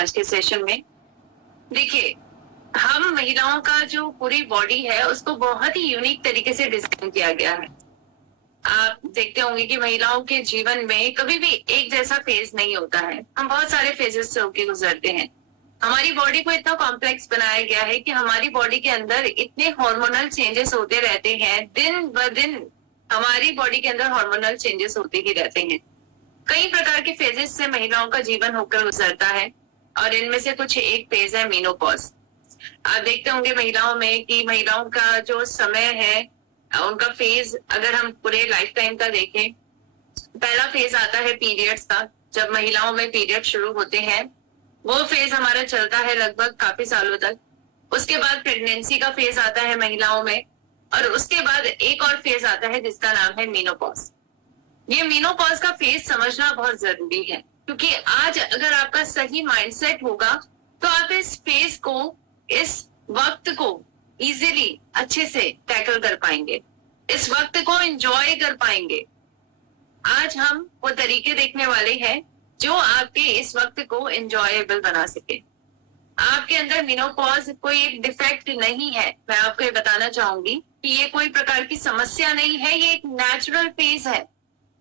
आज के सेशन में। देखिए, हम महिलाओं का जो पूरी बॉडी है उसको बहुत ही यूनिक तरीके से डिजाइन किया गया है। आप देखते होंगे कि महिलाओं के जीवन में कभी भी एक जैसा फेज नहीं होता है, हम बहुत सारे फेजेस से होके गुजरते हैं। हमारी बॉडी को इतना कॉम्प्लेक्स बनाया गया है कि हमारी बॉडी के अंदर इतने हार्मोनल चेंजेस होते रहते हैं, दिन ब दिन हमारी बॉडी के अंदर हार्मोनल चेंजेस होते ही रहते हैं। कई प्रकार के फेजेस से महिलाओं का जीवन होकर गुजरता है और इनमें से कुछ एक फेज है मेनोपॉज। आप देखते होंगे महिलाओं में कि महिलाओं का जो समय है, उनका फेज अगर हम पूरे लाइफ टाइम का देखें, पहला फेज आता है पीरियड्स का। जब महिलाओं में पीरियड शुरू होते हैं वो फेज हमारा चलता है लगभग काफी सालों तक। उसके बाद प्रेगनेंसी का फेज आता है महिलाओं में और उसके बाद एक और फेज आता है जिसका नाम है मेनोपॉज। ये मेनोपॉज का फेज समझना बहुत जरूरी है, क्योंकि आज अगर आपका सही माइंडसेट होगा तो आप इस फेज को, इस वक्त को इजीली अच्छे से टैकल कर पाएंगे, इस वक्त को एंजॉय कर पाएंगे। आज हम वो तरीके देखने वाले हैं जो आपके इस वक्त को एंजॉयबल बना सके। आपके अंदर मेनोपॉज कोई एक डिफेक्ट नहीं है, मैं आपको ये बताना चाहूंगी कि ये कोई प्रकार की समस्या नहीं है, ये एक नेचुरल फेज है।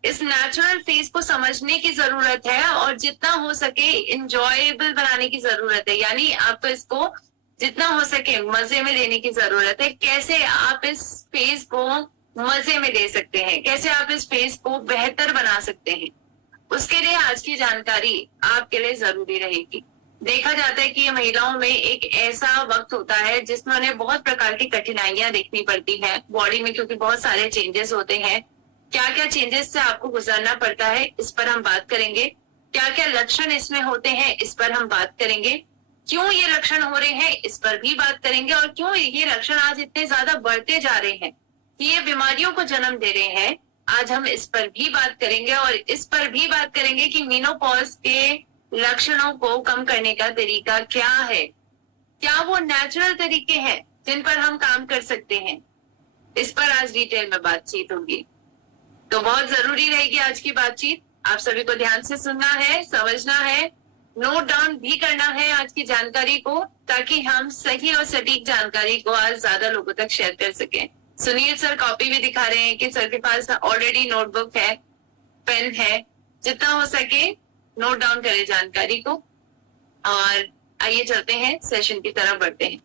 इस नेचुरल फेज को समझने की जरूरत है और जितना हो सके इंजॉयबल बनाने की जरूरत है। यानी आपको इसको जितना हो सके मजे में लेने की जरूरत है। कैसे आप इस फेज को मजे में ले सकते हैं, कैसे आप इस फेज को बेहतर बना सकते हैं, उसके लिए आज की जानकारी आपके लिए जरूरी रहेगी। देखा जाता है कि ये महिलाओं में एक ऐसा वक्त होता है जिसमें उन्हें बहुत प्रकार की कठिनाइयां देखनी पड़ती हैं बॉडी में, क्योंकि बहुत सारे चेंजेस होते हैं। क्या क्या चेंजेस से आपको गुजरना पड़ता है इस पर हम बात करेंगे। क्या क्या लक्षण इसमें होते हैं इस पर हम बात करेंगे। क्यों ये लक्षण हो रहे हैं इस पर भी बात करेंगे और क्यों ये लक्षण आज इतने ज्यादा बढ़ते जा रहे हैं कि ये बीमारियों को जन्म दे रहे हैं, आज हम इस पर भी बात करेंगे। और इस पर भी बात करेंगे कि मेनोपॉज के लक्षणों को कम करने का तरीका क्या है, क्या वो नेचुरल तरीके हैं जिन पर हम काम कर सकते हैं। इस पर आज डिटेल में बातचीत होगी, तो बहुत जरूरी रहेगी आज की बातचीत। आप सभी को ध्यान से सुनना है, समझना है, नोट डाउन भी करना है आज की जानकारी को, ताकि हम सही और सटीक जानकारी को आज ज्यादा लोगों तक शेयर कर सकें। सुनील सर कॉपी भी दिखा रहे हैं कि सर के पास ऑलरेडी नोटबुक है, पेन है, जितना हो सके नोट डाउन करें जानकारी को। और आइए चलते हैं, सेशन की तरफ बढ़ते हैं।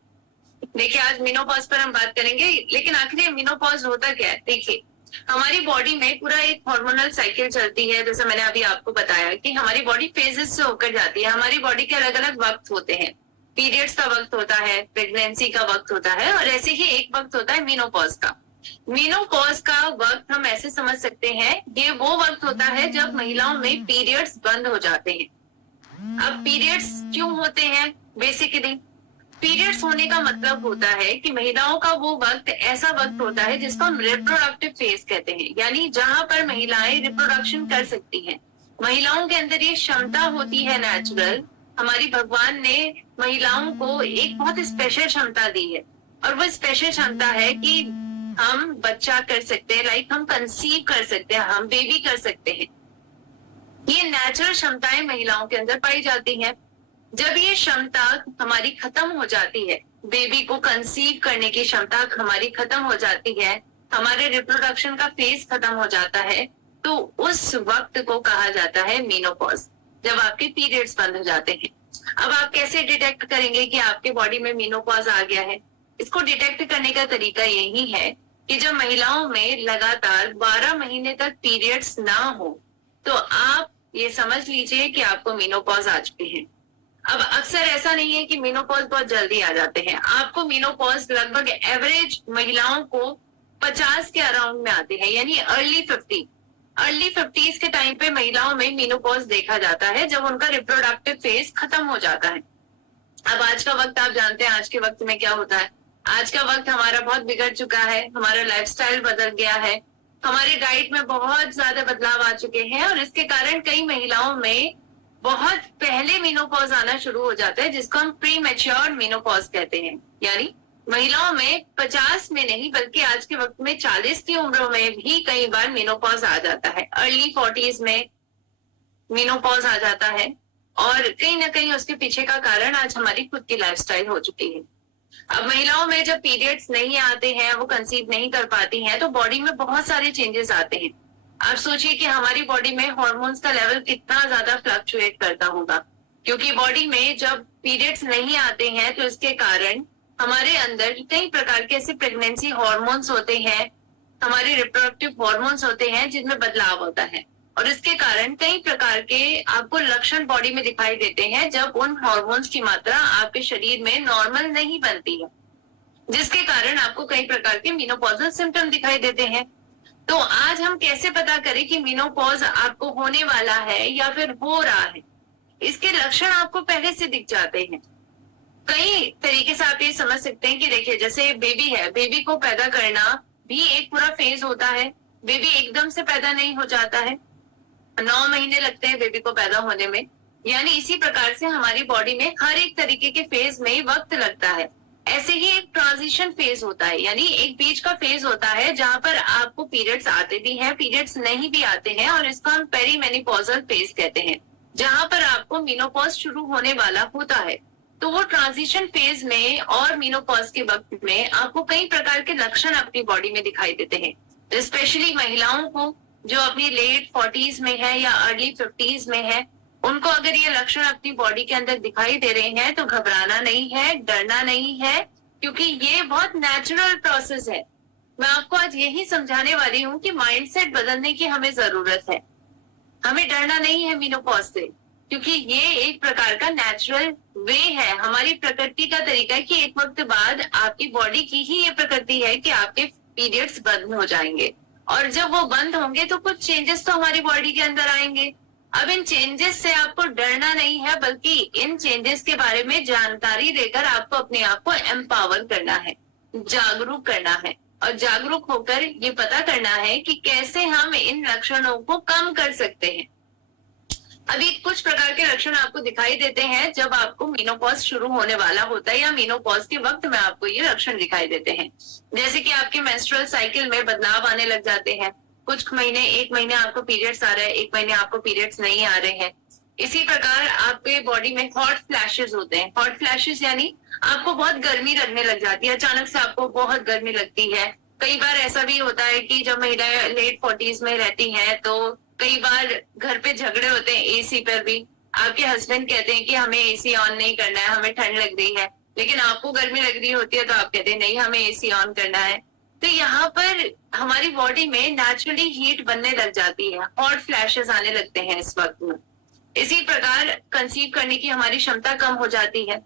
देखिए, आज मेनोपॉज पर हम बात करेंगे, लेकिन आखिर मेनोपॉज होता क्या है। देखिए, हमारी बॉडी में पूरा एक हार्मोनल साइकिल चलती है। जैसे मैंने अभी आपको बताया कि हमारी बॉडी फेजेस से होकर जाती है। हमारी बॉडी के अलग अलग वक्त होते हैं। पीरियड्स का वक्त होता है, प्रेगनेंसी का वक्त होता है और ऐसे ही एक वक्त होता है मेनोपॉज का। मेनोपॉज का वक्त हम ऐसे समझ सकते हैं, ये वो वक्त होता है जब महिलाओं में पीरियड्स बंद हो जाते हैं। अब पीरियड्स क्यों होते हैं? बेसिकली पीरियड्स होने का मतलब होता है कि महिलाओं का वो वक्त ऐसा वक्त होता है जिसको हम रिप्रोडक्टिव फेज कहते हैं, यानी जहां पर महिलाएं रिप्रोडक्शन कर सकती हैं। महिलाओं के अंदर ये क्षमता होती है नेचुरल। हमारी भगवान ने महिलाओं को एक बहुत स्पेशल क्षमता दी है और वो स्पेशल क्षमता है कि हम बच्चा कर सकते हैं, लाइक हम कंसीव कर सकते हैं, हम बेबी कर सकते हैं। ये नेचुरल क्षमताएं महिलाओं के अंदर पाई जाती हैं। जब ये क्षमता हमारी खत्म हो जाती है, बेबी को कंसीव करने की क्षमता हमारी खत्म हो जाती है, हमारे रिप्रोडक्शन का फेज खत्म हो जाता है, तो उस वक्त को कहा जाता है मेनोपॉज, जब आपके पीरियड्स बंद हो जाते हैं। अब आप कैसे डिटेक्ट करेंगे कि आपके बॉडी में मेनोपॉज आ गया है? इसको डिटेक्ट करने का तरीका यही है कि जब महिलाओं में लगातार 12 महीने तक पीरियड्स ना हो तो आप ये समझ लीजिए कि आपको मेनोपॉज आ चुके हैं। अब अक्सर ऐसा नहीं है कि मेनोपॉज बहुत जल्दी आ जाते हैं। आपको मेनोपॉज लगभग एवरेज महिलाओं को 50 के अराउंड में आते हैं, यानी अर्ली 50s के टाइम पे महिलाओं में मेनोपॉज देखा जाता है, जब उनका रिप्रोडक्टिव फेज खत्म हो जाता है। अब आज का वक्त आप जानते हैं, आज के वक्त में क्या होता है। आज का वक्त हमारा बहुत बिगड़ चुका है, हमारा लाइफस्टाइल बदल गया है, हमारी डाइट में बहुत ज्यादा बदलाव आ चुके हैं और इसके कारण कई महिलाओं में बहुत पहले मेनोपॉज आना शुरू हो जाता है, जिसको हम प्री मैच्योर मेनोपॉज कहते हैं। यानी महिलाओं में 50 में नहीं बल्कि आज के वक्त में 40 की उम्र में भी कई बार मेनोपॉज आ जाता है। अर्ली 40s में मेनोपॉज आ जाता है और कहीं ना कहीं उसके पीछे का कारण आज हमारी खुद की लाइफस्टाइल हो चुकी है। अब महिलाओं में जब पीरियड्स नहीं आते हैं, वो कंसीव नहीं कर पाती हैं, तो बॉडी में बहुत सारे चेंजेस आते हैं। आप सोचिए कि हमारी बॉडी में हार्मोन्स का लेवल कितना ज्यादा फ्लक्चुएट करता होगा, क्योंकि बॉडी में जब पीरियड्स नहीं आते हैं तो इसके कारण हमारे अंदर कई प्रकार के ऐसे प्रेगनेंसी हार्मोन्स होते हैं, हमारे रिप्रोडक्टिव हार्मोन्स होते हैं जिनमें बदलाव होता है, और इसके कारण कई प्रकार के आपको लक्षण बॉडी में दिखाई देते हैं जब उन हार्मोन्स की मात्रा आपके शरीर में नॉर्मल नहीं बनती है, जिसके कारण आपको कई प्रकार के मीनोपॉजल सिम्टम दिखाई देते हैं। तो आज हम कैसे पता करें कि मीनोपॉज आपको होने वाला है या फिर हो रहा है? इसके लक्षण आपको पहले से दिख जाते हैं। कई तरीके से आप ये समझ सकते हैं कि देखिए, जैसे बेबी है, बेबी को पैदा करना भी एक पूरा फेज होता है। बेबी एकदम से पैदा नहीं हो जाता है, 9 महीने लगते हैं बेबी को पैदा होने में। यानी इसी प्रकार से हमारी बॉडी में हर एक तरीके के फेज में वक्त लगता है। ऐसे ही एक ट्रांजिशन फेज होता है, यानी एक बीच का फेज होता है जहां पर आपको पीरियड्स आते भी हैं, पीरियड्स नहीं भी आते हैं, और इसको हम पेरीमेनोपॉजल फेज कहते हैं, जहां पर आपको मीनोपॉज शुरू होने वाला होता है। तो वो ट्रांजिशन फेज में और मीनोपॉज के वक्त में आपको कई प्रकार के लक्षण अपनी बॉडी में दिखाई देते हैं। स्पेशली महिलाओं को जो अपनी लेट 40s में है या अर्ली 50s में है, उनको अगर ये लक्षण अपनी बॉडी के अंदर दिखाई दे रहे हैं तो घबराना नहीं है, डरना नहीं है, क्योंकि ये बहुत नेचुरल प्रोसेस है। मैं आपको आज यही समझाने वाली हूँ कि माइंडसेट बदलने की हमें जरूरत है। हमें डरना नहीं है मीनोपॉज से, क्योंकि ये एक प्रकार का नेचुरल वे है, हमारी प्रकृति का तरीका है कि एक वक्त बाद आपकी बॉडी की ही ये प्रकृति है कि आपके पीरियड्स बंद हो जाएंगे, और जब वो बंद होंगे तो कुछ चेंजेस तो हमारी बॉडी के अंदर आएंगे। अब इन चेंजेस से आपको डरना नहीं है, बल्कि इन चेंजेस के बारे में जानकारी देकर आपको अपने आप को एम्पावर करना है, जागरूक करना है, और जागरूक होकर ये पता करना है कि कैसे हम इन लक्षणों को कम कर सकते हैं। अभी कुछ प्रकार के लक्षण आपको दिखाई देते हैं जब आपको मीनोपॉज शुरू होने वाला होता है, या मीनोपॉज के वक्त में आपको ये लक्षण दिखाई देते हैं। जैसे कि आपके मेंस्ट्रुअल साइकिल में बदलाव आने लग जाते हैं। कुछ महीने, 1 महीने आपको पीरियड्स आ रहे हैं, 1 महीने आपको पीरियड्स नहीं आ रहे हैं। इसी प्रकार आपके बॉडी में हॉट फ्लैशेस होते हैं। हॉट फ्लैशेस यानी आपको बहुत गर्मी लगने लग जाती है, अचानक से आपको बहुत गर्मी लगती है। कई बार ऐसा भी होता है कि जब महिलाएं लेट 40s में रहती हैं तो कई बार घर पे झगड़े होते हैं एसी पर भी। आपके हस्बैंड कहते हैं कि हमें एसी ऑन नहीं करना है, हमें ठंड लग रही है, लेकिन आपको गर्मी लग रही होती है तो आप कहते हैं नहीं, हमें एसी ऑन करना है। तो यहाँ पर हमारी बॉडी में नेचुरली हीट बनने लग जाती है, हॉट फ्लैशेस आने लगते हैं इस वक्त में। इसी प्रकार कंसीव करने की हमारी क्षमता कम हो जाती है,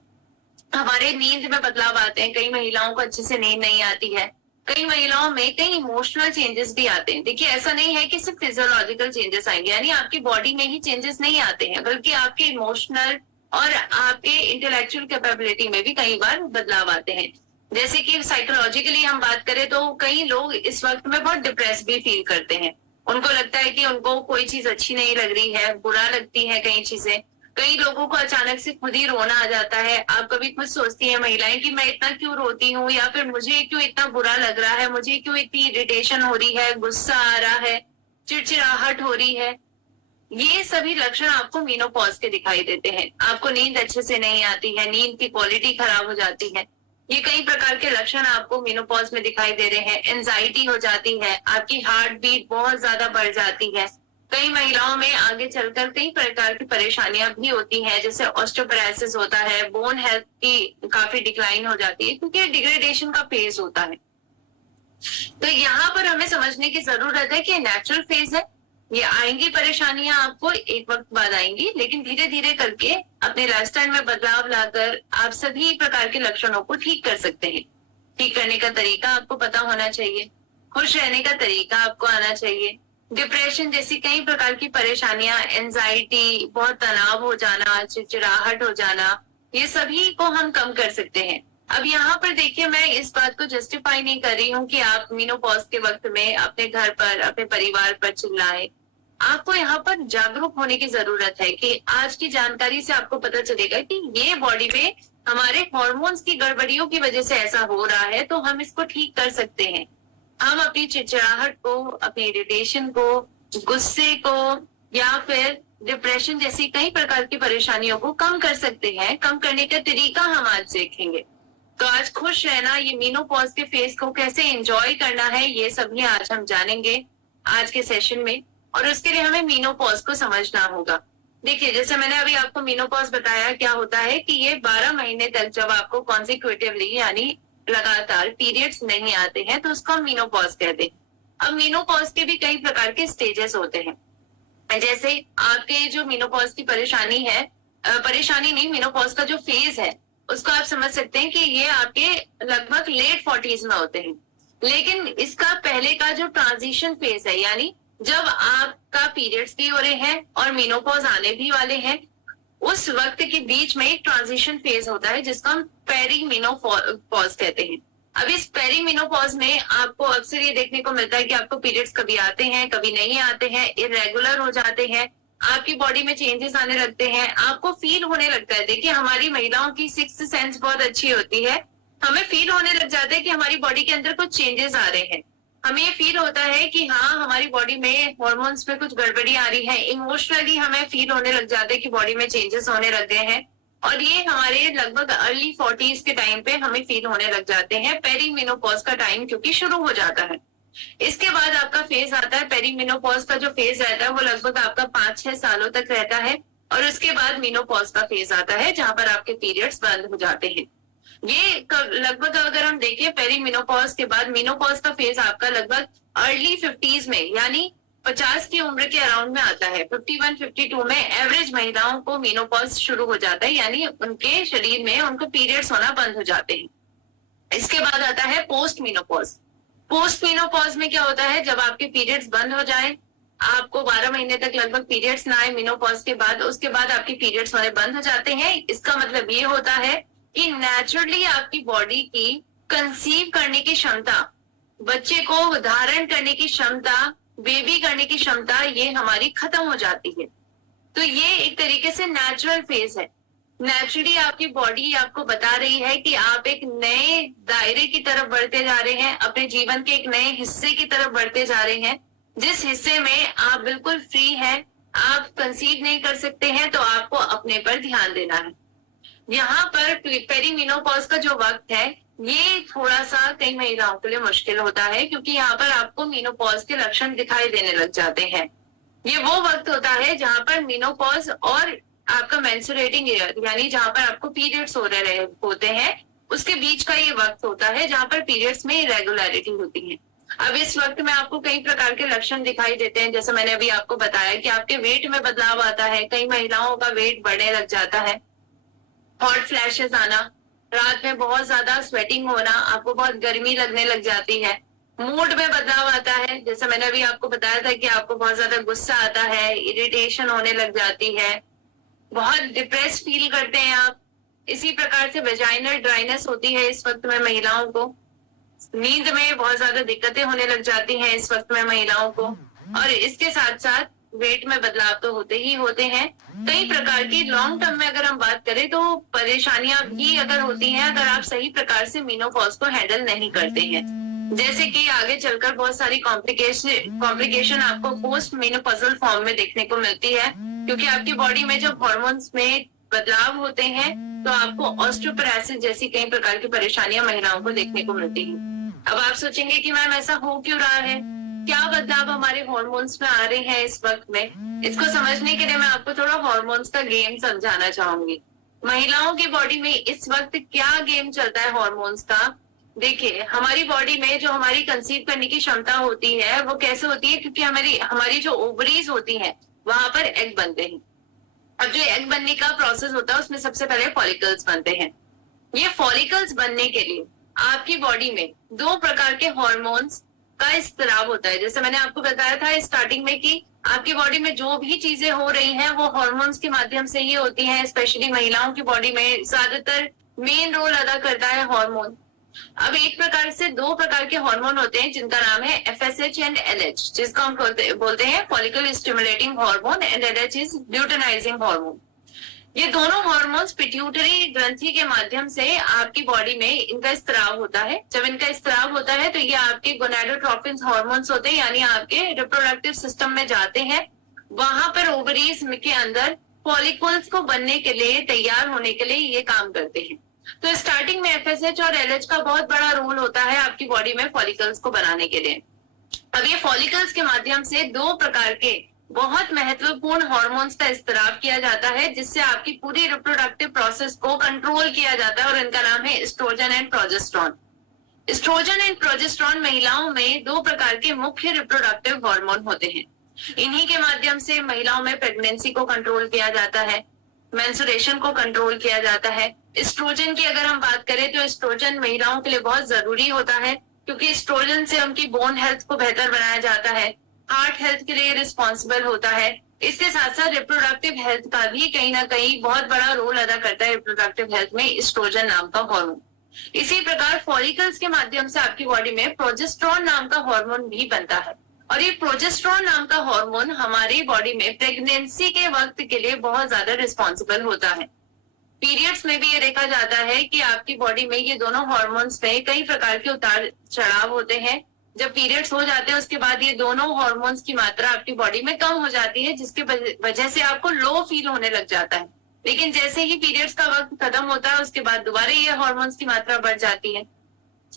हमारे नींद में बदलाव आते हैं। कई महिलाओं को अच्छे से नींद नहीं आती है, कई महिलाओं में कई इमोशनल चेंजेस भी आते हैं। देखिए, ऐसा नहीं है कि सिर्फ फिजियोलॉजिकल चेंजेस आएंगे, यानी आपकी बॉडी में ही चेंजेस नहीं आते हैं, बल्कि आपके इमोशनल और आपके इंटेलेक्चुअल कैपेबिलिटी में भी कई बार बदलाव आते हैं। जैसे कि साइकोलॉजिकली हम बात करें तो कई लोग इस वक्त में बहुत डिप्रेस भी फील करते हैं। उनको लगता है कि उनको कोई चीज अच्छी नहीं लग रही है, बुरा लगती है कई चीजें। कई लोगों को अचानक से खुद ही रोना आ जाता है। आप कभी खुद सोचती हैं महिलाएं कि मैं इतना क्यों रोती हूँ, या फिर मुझे क्यों इतना बुरा लग रहा है, मुझे क्यों इतनी इरिटेशन हो रही है, गुस्सा आ रहा है, चिड़चिड़ाहट हो रही है। ये सभी लक्षण आपको मीनोपॉज के दिखाई देते हैं। आपको नींद अच्छे से नहीं आती है, नींद की क्वालिटी खराब हो जाती है। ये कई प्रकार के लक्षण आपको मीनोपॉज में दिखाई दे रहे हैं। एंजाइटी हो जाती है, आपकी हार्ट बीट बहुत ज्यादा बढ़ जाती है। कई महिलाओं में आगे चलकर कई प्रकार की परेशानियां भी होती हैं, जैसे ऑस्टियोपोरोसिस होता है, बोन हेल्थ की काफी डिक्लाइन हो जाती है, क्योंकि डिग्रेडेशन का फेज होता है। तो यहाँ पर हमें समझने की जरूरत है कि नेचुरल फेज है, ये आएंगी परेशानियां, आपको एक वक्त बाद आएंगी, लेकिन धीरे धीरे करके अपने लाइफस्टाइल में बदलाव लाकर आप सभी प्रकार के लक्षणों को ठीक कर सकते हैं। ठीक करने का तरीका आपको पता होना चाहिए, खुश रहने का तरीका आपको आना चाहिए। डिप्रेशन जैसी कई प्रकार की परेशानियां, एंजाइटी, बहुत तनाव हो जाना, चिड़चिड़ाहट हो जाना, ये सभी को हम कम कर सकते हैं। अब यहाँ पर देखिए, मैं इस बात को जस्टिफाई नहीं कर रही हूँ कि आप मीनोपॉज के वक्त में अपने घर पर, अपने परिवार पर चिल्लाएं। आपको यहाँ पर जागरूक होने की जरूरत है कि आज की जानकारी से आपको पता चलेगा कि ये बॉडी में हमारे हार्मोन्स की गड़बड़ियों की वजह से ऐसा हो रहा है, तो हम इसको ठीक कर सकते हैं। हम अपनी चिड़चिड़ाहट को, अपनी इरिटेशन को, गुस्से को, या फिर डिप्रेशन जैसी कई प्रकार की परेशानियों को कम कर सकते हैं। कम करने का तरीका हम आज देखेंगे। तो आज खुश रहना, ये मेनोपॉज के फेज को कैसे एंजॉय करना है, ये सभी आज हम जानेंगे आज के सेशन में। और उसके लिए हमें मेनोपॉज को समझना होगा। देखिए, जैसे मैंने अभी आपको मेनोपॉज बताया क्या होता है कि ये 12 महीने तक जब आपको कॉन्सिक्यूटिवली यानी लगातार पीरियड्स नहीं आते हैं तो उसको हम मेनोपॉज कहते हैं। अब मेनोपॉज के भी कई प्रकार के स्टेजेस होते हैं। जैसे आपके जो मेनोपॉज की परेशानी है, परेशानी नहीं, मेनोपॉज का जो फेज है उसको आप समझ सकते हैं कि ये आपके लगभग लेट 40s में होते हैं। लेकिन इसका पहले का जो ट्रांजिशन फेज है, यानी जब आपका पीरियड्स भी हो रहे हैं और मेनोपॉज आने भी वाले हैं, उस वक्त के बीच में एक ट्रांजिशन फेज होता है जिसको हम पेरीमेनोपॉज कहते हैं। अब इस पेरीमेनोपॉज में आपको अक्सर ये देखने को मिलता है कि आपको पीरियड्स कभी आते हैं, कभी नहीं आते हैं, इरेगुलर हो जाते हैं, आपकी बॉडी में चेंजेस आने लगते हैं, आपको फील होने लगता है। देखिए, हमारी महिलाओं की सिक्स्थ सेंस बहुत अच्छी होती है। हमें फील होने लग जाता है कि हमारी बॉडी के अंदर कुछ चेंजेस आ रहे हैं। हमें ये फील होता है कि हाँ, हमारी बॉडी में हॉर्मोन्स में कुछ गड़बड़ी आ रही है। इमोशनली हमें फील होने लग जाता है कि बॉडी में चेंजेस होने लग गए हैं। और ये हमारे लगभग अर्ली 40s के टाइम पे हमें फील होने लग जाते हैं। पेरीमेनोपॉज का टाइम क्योंकि शुरू हो जाता है। इसके बाद आपका फेज आता है, पेरीमेनोपॉज का जो फेज रहता है वो लगभग आपका 5-6 सालों तक रहता है। और उसके बाद मेनोपॉज का फेज आता है जहां पर आपके पीरियड्स बंद हो जाते हैं। ये लगभग अगर हम देखें, पेरीमेनोपॉज के बाद मेनोपॉज का फेज आपका लगभग अर्ली 50s में यानी 50 की उम्र के अराउंड में आता है। 51-52 में एवरेज महिलाओं को मेनोपॉज शुरू हो जाता है, यानी उनके शरीर में उनको पीरियड्स होना बंद हो जाते हैं। इसके बाद आता है पोस्ट मेनोपॉज। पोस्ट मेनोपॉज में क्या होता है, जब आपके पीरियड्स बंद हो जाए, आपको 12 महीने तक लगभग पीरियड्स ना आए मेनोपॉज के बाद, उसके बाद आपके पीरियड्स होने बंद हो जाते हैं। इसका मतलब ये होता है कि नेचुरली आपकी बॉडी की कंसीव करने की क्षमता, बच्चे को धारण करने की क्षमता, बेबी करने की क्षमता, ये हमारी खत्म हो जाती है। तो ये एक तरीके से नेचुरल फेज है। नेचुरली आपकी बॉडी आपको बता रही है कि आप एक नए दायरे की तरफ बढ़ते जा रहे हैं, अपने जीवन के एक नए हिस्से की तरफ बढ़ते जा रहे हैं, जिस हिस्से में आप बिल्कुल फ्री हैं, आप कंसीव नहीं कर सकते हैं, तो आपको अपने पर ध्यान देना है। यहाँ पर पेरीमेनोपॉज का जो वक्त है, ये थोड़ा सा कई महिलाओं के लिए मुश्किल होता है, क्योंकि यहाँ पर आपको मेनोपॉज के लक्षण दिखाई देने लग जाते हैं। ये वो वक्त होता है जहाँ पर मेनोपॉज और आपका मेंस्ट्रुएटिंग ईयर, यानी जहाँ पर आपको पीरियड्स हो रहे होते हैं, उसके बीच का ये वक्त होता है जहाँ पर पीरियड्स में इरेगुलरिटी होती है। अब इस वक्त में आपको कई प्रकार के लक्षण दिखाई देते हैं। जैसे मैंने अभी आपको बताया कि आपके वेट में बदलाव आता है, कई महिलाओं का वेट बढ़ने लग जाता है, हॉट फ्लैशेस आना, रात में बहुत ज्यादा स्वेटिंग होना, आपको बहुत गर्मी लगने लग जाती है, मूड में बदलाव आता है। जैसे मैंने अभी आपको बताया था कि आपको बहुत ज्यादा गुस्सा आता है, इरिटेशन होने लग जाती है, बहुत डिप्रेस फील करते हैं आप। इसी प्रकार से वेजाइनल ड्राइनेस होती है इस वक्त में महिलाओं को। नींद में बहुत ज्यादा दिक्कतें होने लग जाती हैं इस वक्त में महिलाओं को। और इसके साथ साथ वेट में बदलाव तो होते ही होते हैं। कई प्रकार की लॉन्ग टर्म में अगर हम बात करें तो परेशानियां भी अगर होती हैं, अगर आप सही प्रकार से मेनोपॉज को हैंडल नहीं करते हैं। जैसे कि आगे चलकर बहुत सारी कॉम्प्लिकेशन आपको पोस्ट मेनोपॉजल फॉर्म में देखने को मिलती है, क्योंकि आपकी बॉडी में जब हॉर्मोन्स में बदलाव होते हैं तो आपको ऑस्टियोपोरोसिस जैसी कई प्रकार की परेशानियां महिलाओं को देखने को मिलती हैं। अब आप सोचेंगे कि मैम ऐसा हो क्यों रहा है, क्या बदलाव हमारे हॉर्मोन्स में आ रहे हैं इस वक्त में। इसको समझने के लिए मैं आपको थोड़ा हॉर्मोन्स का गेम समझाना चाहूंगी। महिलाओं की बॉडी में इस वक्त क्या गेम चलता है हॉर्मोन्स का। देखिए, हमारी बॉडी में जो हमारी कंसीव करने की क्षमता होती है वो कैसे होती है, क्योंकि हमारी जो ओवरीज होती है वहां पर एग बनते हैं। अब जो एग बनने का प्रोसेस होता है उसमें सबसे पहले फॉलिकल्स बनते हैं। ये फॉलिकल्स बनने के लिए आपकी बॉडी में 2 प्रकार के हॉर्मोन्स का स्त्राव होता है। जैसे मैंने आपको बताया था स्टार्टिंग में कि आपकी बॉडी में जो भी चीजें हो रही हैं वो हॉर्मोन्स के माध्यम से ही होती हैं। स्पेशली महिलाओं की बॉडी में ज्यादातर मेन रोल अदा करता है हार्मोन। अब एक प्रकार से 2 प्रकार के हार्मोन होते हैं जिनका नाम है FSH एंड LH, जिसको हम बोलते हैं follicle stimulating hormone, and LH is luteinising hormone. ये दोनों हार्मोन्स पिट्यूटरी ग्रंथि के माध्यम से आपकी बॉडी में इनका स्त्राव होता है। जब इनका स्त्राव होता है तो ये आपके गोनाडोट्रोपिन हार्मोन्स होते हैं, यानी आपके रिप्रोडक्टिव सिस्टम में जाते हैं वहां पर ओवरीज के अंदर फॉलिकल्स को बनने के लिए, तैयार होने के लिए ये काम करते हैं। तो स्टार्टिंग में एफएसएच और एलएच का बहुत बड़ा रोल होता है आपकी बॉडी में फॉलिकल्स को बनाने के लिए। अब ये फॉलिकल्स के माध्यम से दो प्रकार के बहुत महत्वपूर्ण हार्मोन्स का स्त्राव किया जाता है, जिससे आपकी पूरी रिप्रोडक्टिव प्रोसेस को कंट्रोल किया जाता है, और इनका नाम है estrogen and progesterone. Estrogen and progesterone महिलाओं में दो प्रकार के मुख्य रिप्रोडक्टिव हार्मोन होते हैं। इन्हीं के माध्यम से महिलाओं में प्रेगनेंसी को कंट्रोल किया जाता है, मेंस्ट्रुएशन को कंट्रोल किया जाता है। एस्ट्रोजन की अगर हम बात करें तो एस्ट्रोजन महिलाओं के लिए बहुत जरूरी होता है, क्योंकि एस्ट्रोजन से उनकी बोन हेल्थ को बेहतर बनाया जाता है, हार्ट हेल्थ के लिए रिस्पॉन्सिबल होता है। इसके साथ साथ रिप्रोडक्टिव हेल्थ का भी कहीं ना कहीं बहुत बड़ा रोल अदा करता है रिप्रोडक्टिव हेल्थ में एस्ट्रोजन नाम का हार्मोन। इसी प्रकार फॉलिकल्स के माध्यम से आपकी बॉडी में प्रोजेस्टेरोन नाम का हार्मोन भी बनता है, और ये प्रोजेस्टेरोन नाम का हार्मोन हमारी बॉडी में प्रेगनेंसी के वक्त के लिए बहुत ज्यादा रिस्पॉन्सिबल होता है। पीरियड्स में भी ये देखा जाता है कि आपकी बॉडी में ये दोनों हार्मोन्स में कई प्रकार के उतार चढ़ाव होते हैं। जब पीरियड्स हो जाते हैं उसके बाद ये दोनों हार्मोन्स की मात्रा आपकी बॉडी में कम हो जाती है, जिसके वजह से आपको लो फील होने लग जाता है। लेकिन जैसे ही पीरियड्स का वक्त खत्म होता है उसके बाद दोबारा ये हार्मोन्स की मात्रा बढ़ जाती है।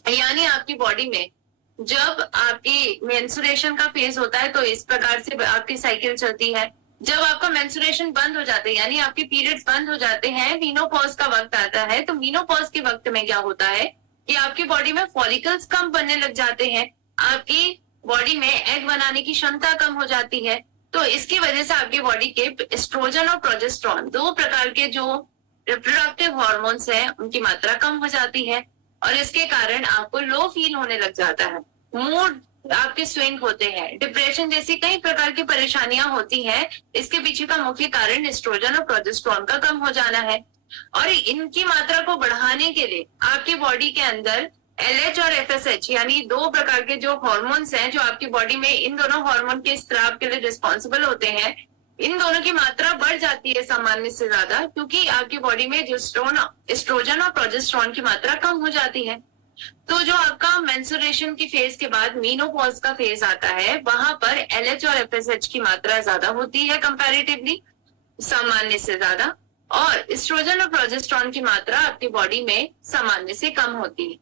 यानी आपकी बॉडी में जब आपकी मेंस्ट्रुएशन का फेज होता है तो इस प्रकार से आपकी साइकिल चलती है। जब आपका मेंस्ट्रुएशन बंद हो जाते हैं, यानी आपके पीरियड्स बंद हो जाते हैं, मीनोपॉज का वक्त आता है, तो मीनोपॉज के वक्त में क्या होता है कि आपकी बॉडी में फॉलिकल्स कम बनने लग जाते हैं, आपकी बॉडी में एग बनाने की क्षमता कम हो जाती है। तो इसकी वजह से आपकी बॉडी के एस्ट्रोजन और प्रोजेस्टेरोन दो प्रकार के जो रिप्रोडक्टिव हार्मोन्स हैं उनकी मात्रा कम हो जाती है, और इसके कारण आपको लो फील होने लग जाता है, मूड आपके स्विंग होते हैं, डिप्रेशन जैसी कई प्रकार की परेशानियां होती हैं। इसके पीछे का मुख्य कारण एस्ट्रोजन और प्रोजेस्टेरोन का कम हो जाना है, और इनकी मात्रा को बढ़ाने के लिए आपकी बॉडी के अंदर एलएच और एफएसएच यानी दो प्रकार के जो हार्मोन्स हैं जो आपकी बॉडी में इन दोनों हार्मोन के स्त्राव के लिए रिस्पॉन्सिबल होते हैं, इन दोनों की मात्रा बढ़ जाती है सामान्य से ज्यादा, क्योंकि आपकी बॉडी में जो एस्ट्रोजन और प्रोजेस्टेरोन की मात्रा कम हो जाती है। तो जो आपका मेंस्ट्रुएशन की फेज के बाद मीनोपॉज का फेज आता है, वहां पर एलएच और एफएसएच की मात्रा ज्यादा होती है कंपैरेटिवली, सामान्य से ज्यादा, और एस्ट्रोजन और प्रोजेस्टेरोन की मात्रा आपकी बॉडी में सामान्य से कम होती है।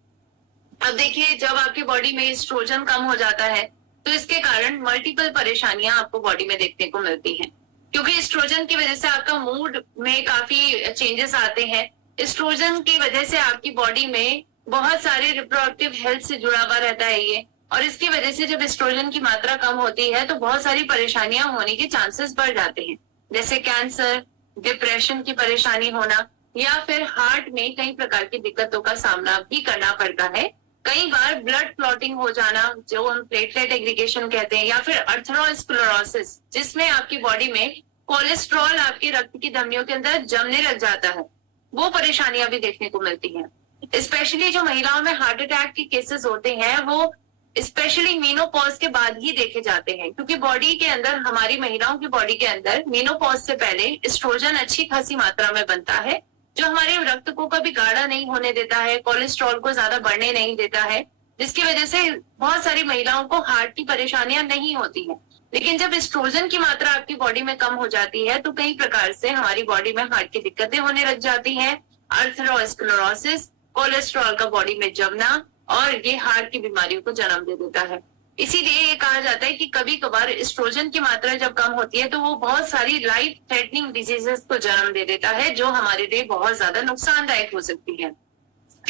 अब देखिए, जब आपकी बॉडी में एस्ट्रोजन कम हो जाता है तो इसके कारण मल्टीपल परेशानियां आपको बॉडी में देखने को मिलती हैं, क्योंकि एस्ट्रोजन की वजह से आपका मूड में काफी चेंजेस आते हैं। एस्ट्रोजन की वजह से आपकी बॉडी में बहुत सारे रिप्रोडक्टिव हेल्थ से जुड़ा हुआ रहता है ये, और इसकी वजह से जब एस्ट्रोजन की मात्रा कम होती है तो बहुत सारी परेशानियां होने के चांसेस बढ़ जाते हैं, जैसे कैंसर, डिप्रेशन की परेशानी होना, या फिर हार्ट में कई प्रकार की दिक्कतों का सामना भी करना पड़ता है। कई बार ब्लड क्लॉटिंग हो जाना, जो हम प्लेटलेट एग्रीगेशन कहते हैं, या फिर अर्थरोस्क्लेरोसिस, जिसमें आपकी बॉडी में कोलेस्ट्रॉल आपके रक्त की धमनियों के अंदर जमने लग जाता है, वो परेशानियां भी देखने को मिलती हैं। स्पेशली जो महिलाओं में हार्ट अटैक के केसेस होते हैं वो स्पेशली मीनोपॉज के बाद ही देखे जाते हैं, क्योंकि बॉडी के अंदर, हमारी महिलाओं की बॉडी के अंदर मीनोपॉज से पहले एस्ट्रोजन अच्छी खासी मात्रा में बनता है, जो हमारे रक्त को कभी गाढ़ा नहीं होने देता है, कोलेस्ट्रॉल को ज्यादा बढ़ने नहीं देता है, जिसकी वजह से बहुत सारी महिलाओं को हार्ट की परेशानियां नहीं होती हैं। लेकिन जब एस्ट्रोजन की मात्रा आपकी बॉडी में कम हो जाती है तो कई प्रकार से हमारी बॉडी में हार्ट की दिक्कतें होने लग जाती हैं, अर्थरोस्क्लेरोसिस, कोलेस्ट्रॉल का बॉडी में जमना, और ये हार्ट की बीमारियों को जन्म दे देता है। इसीलिए ये कहा जाता है कि कभी कभार एस्ट्रोजन की मात्रा जब कम होती है तो वो बहुत सारी लाइफ थ्रेटनिंग डिजीजेस को जन्म दे देता है, जो हमारे लिए बहुत ज्यादा नुकसानदायक हो सकती है।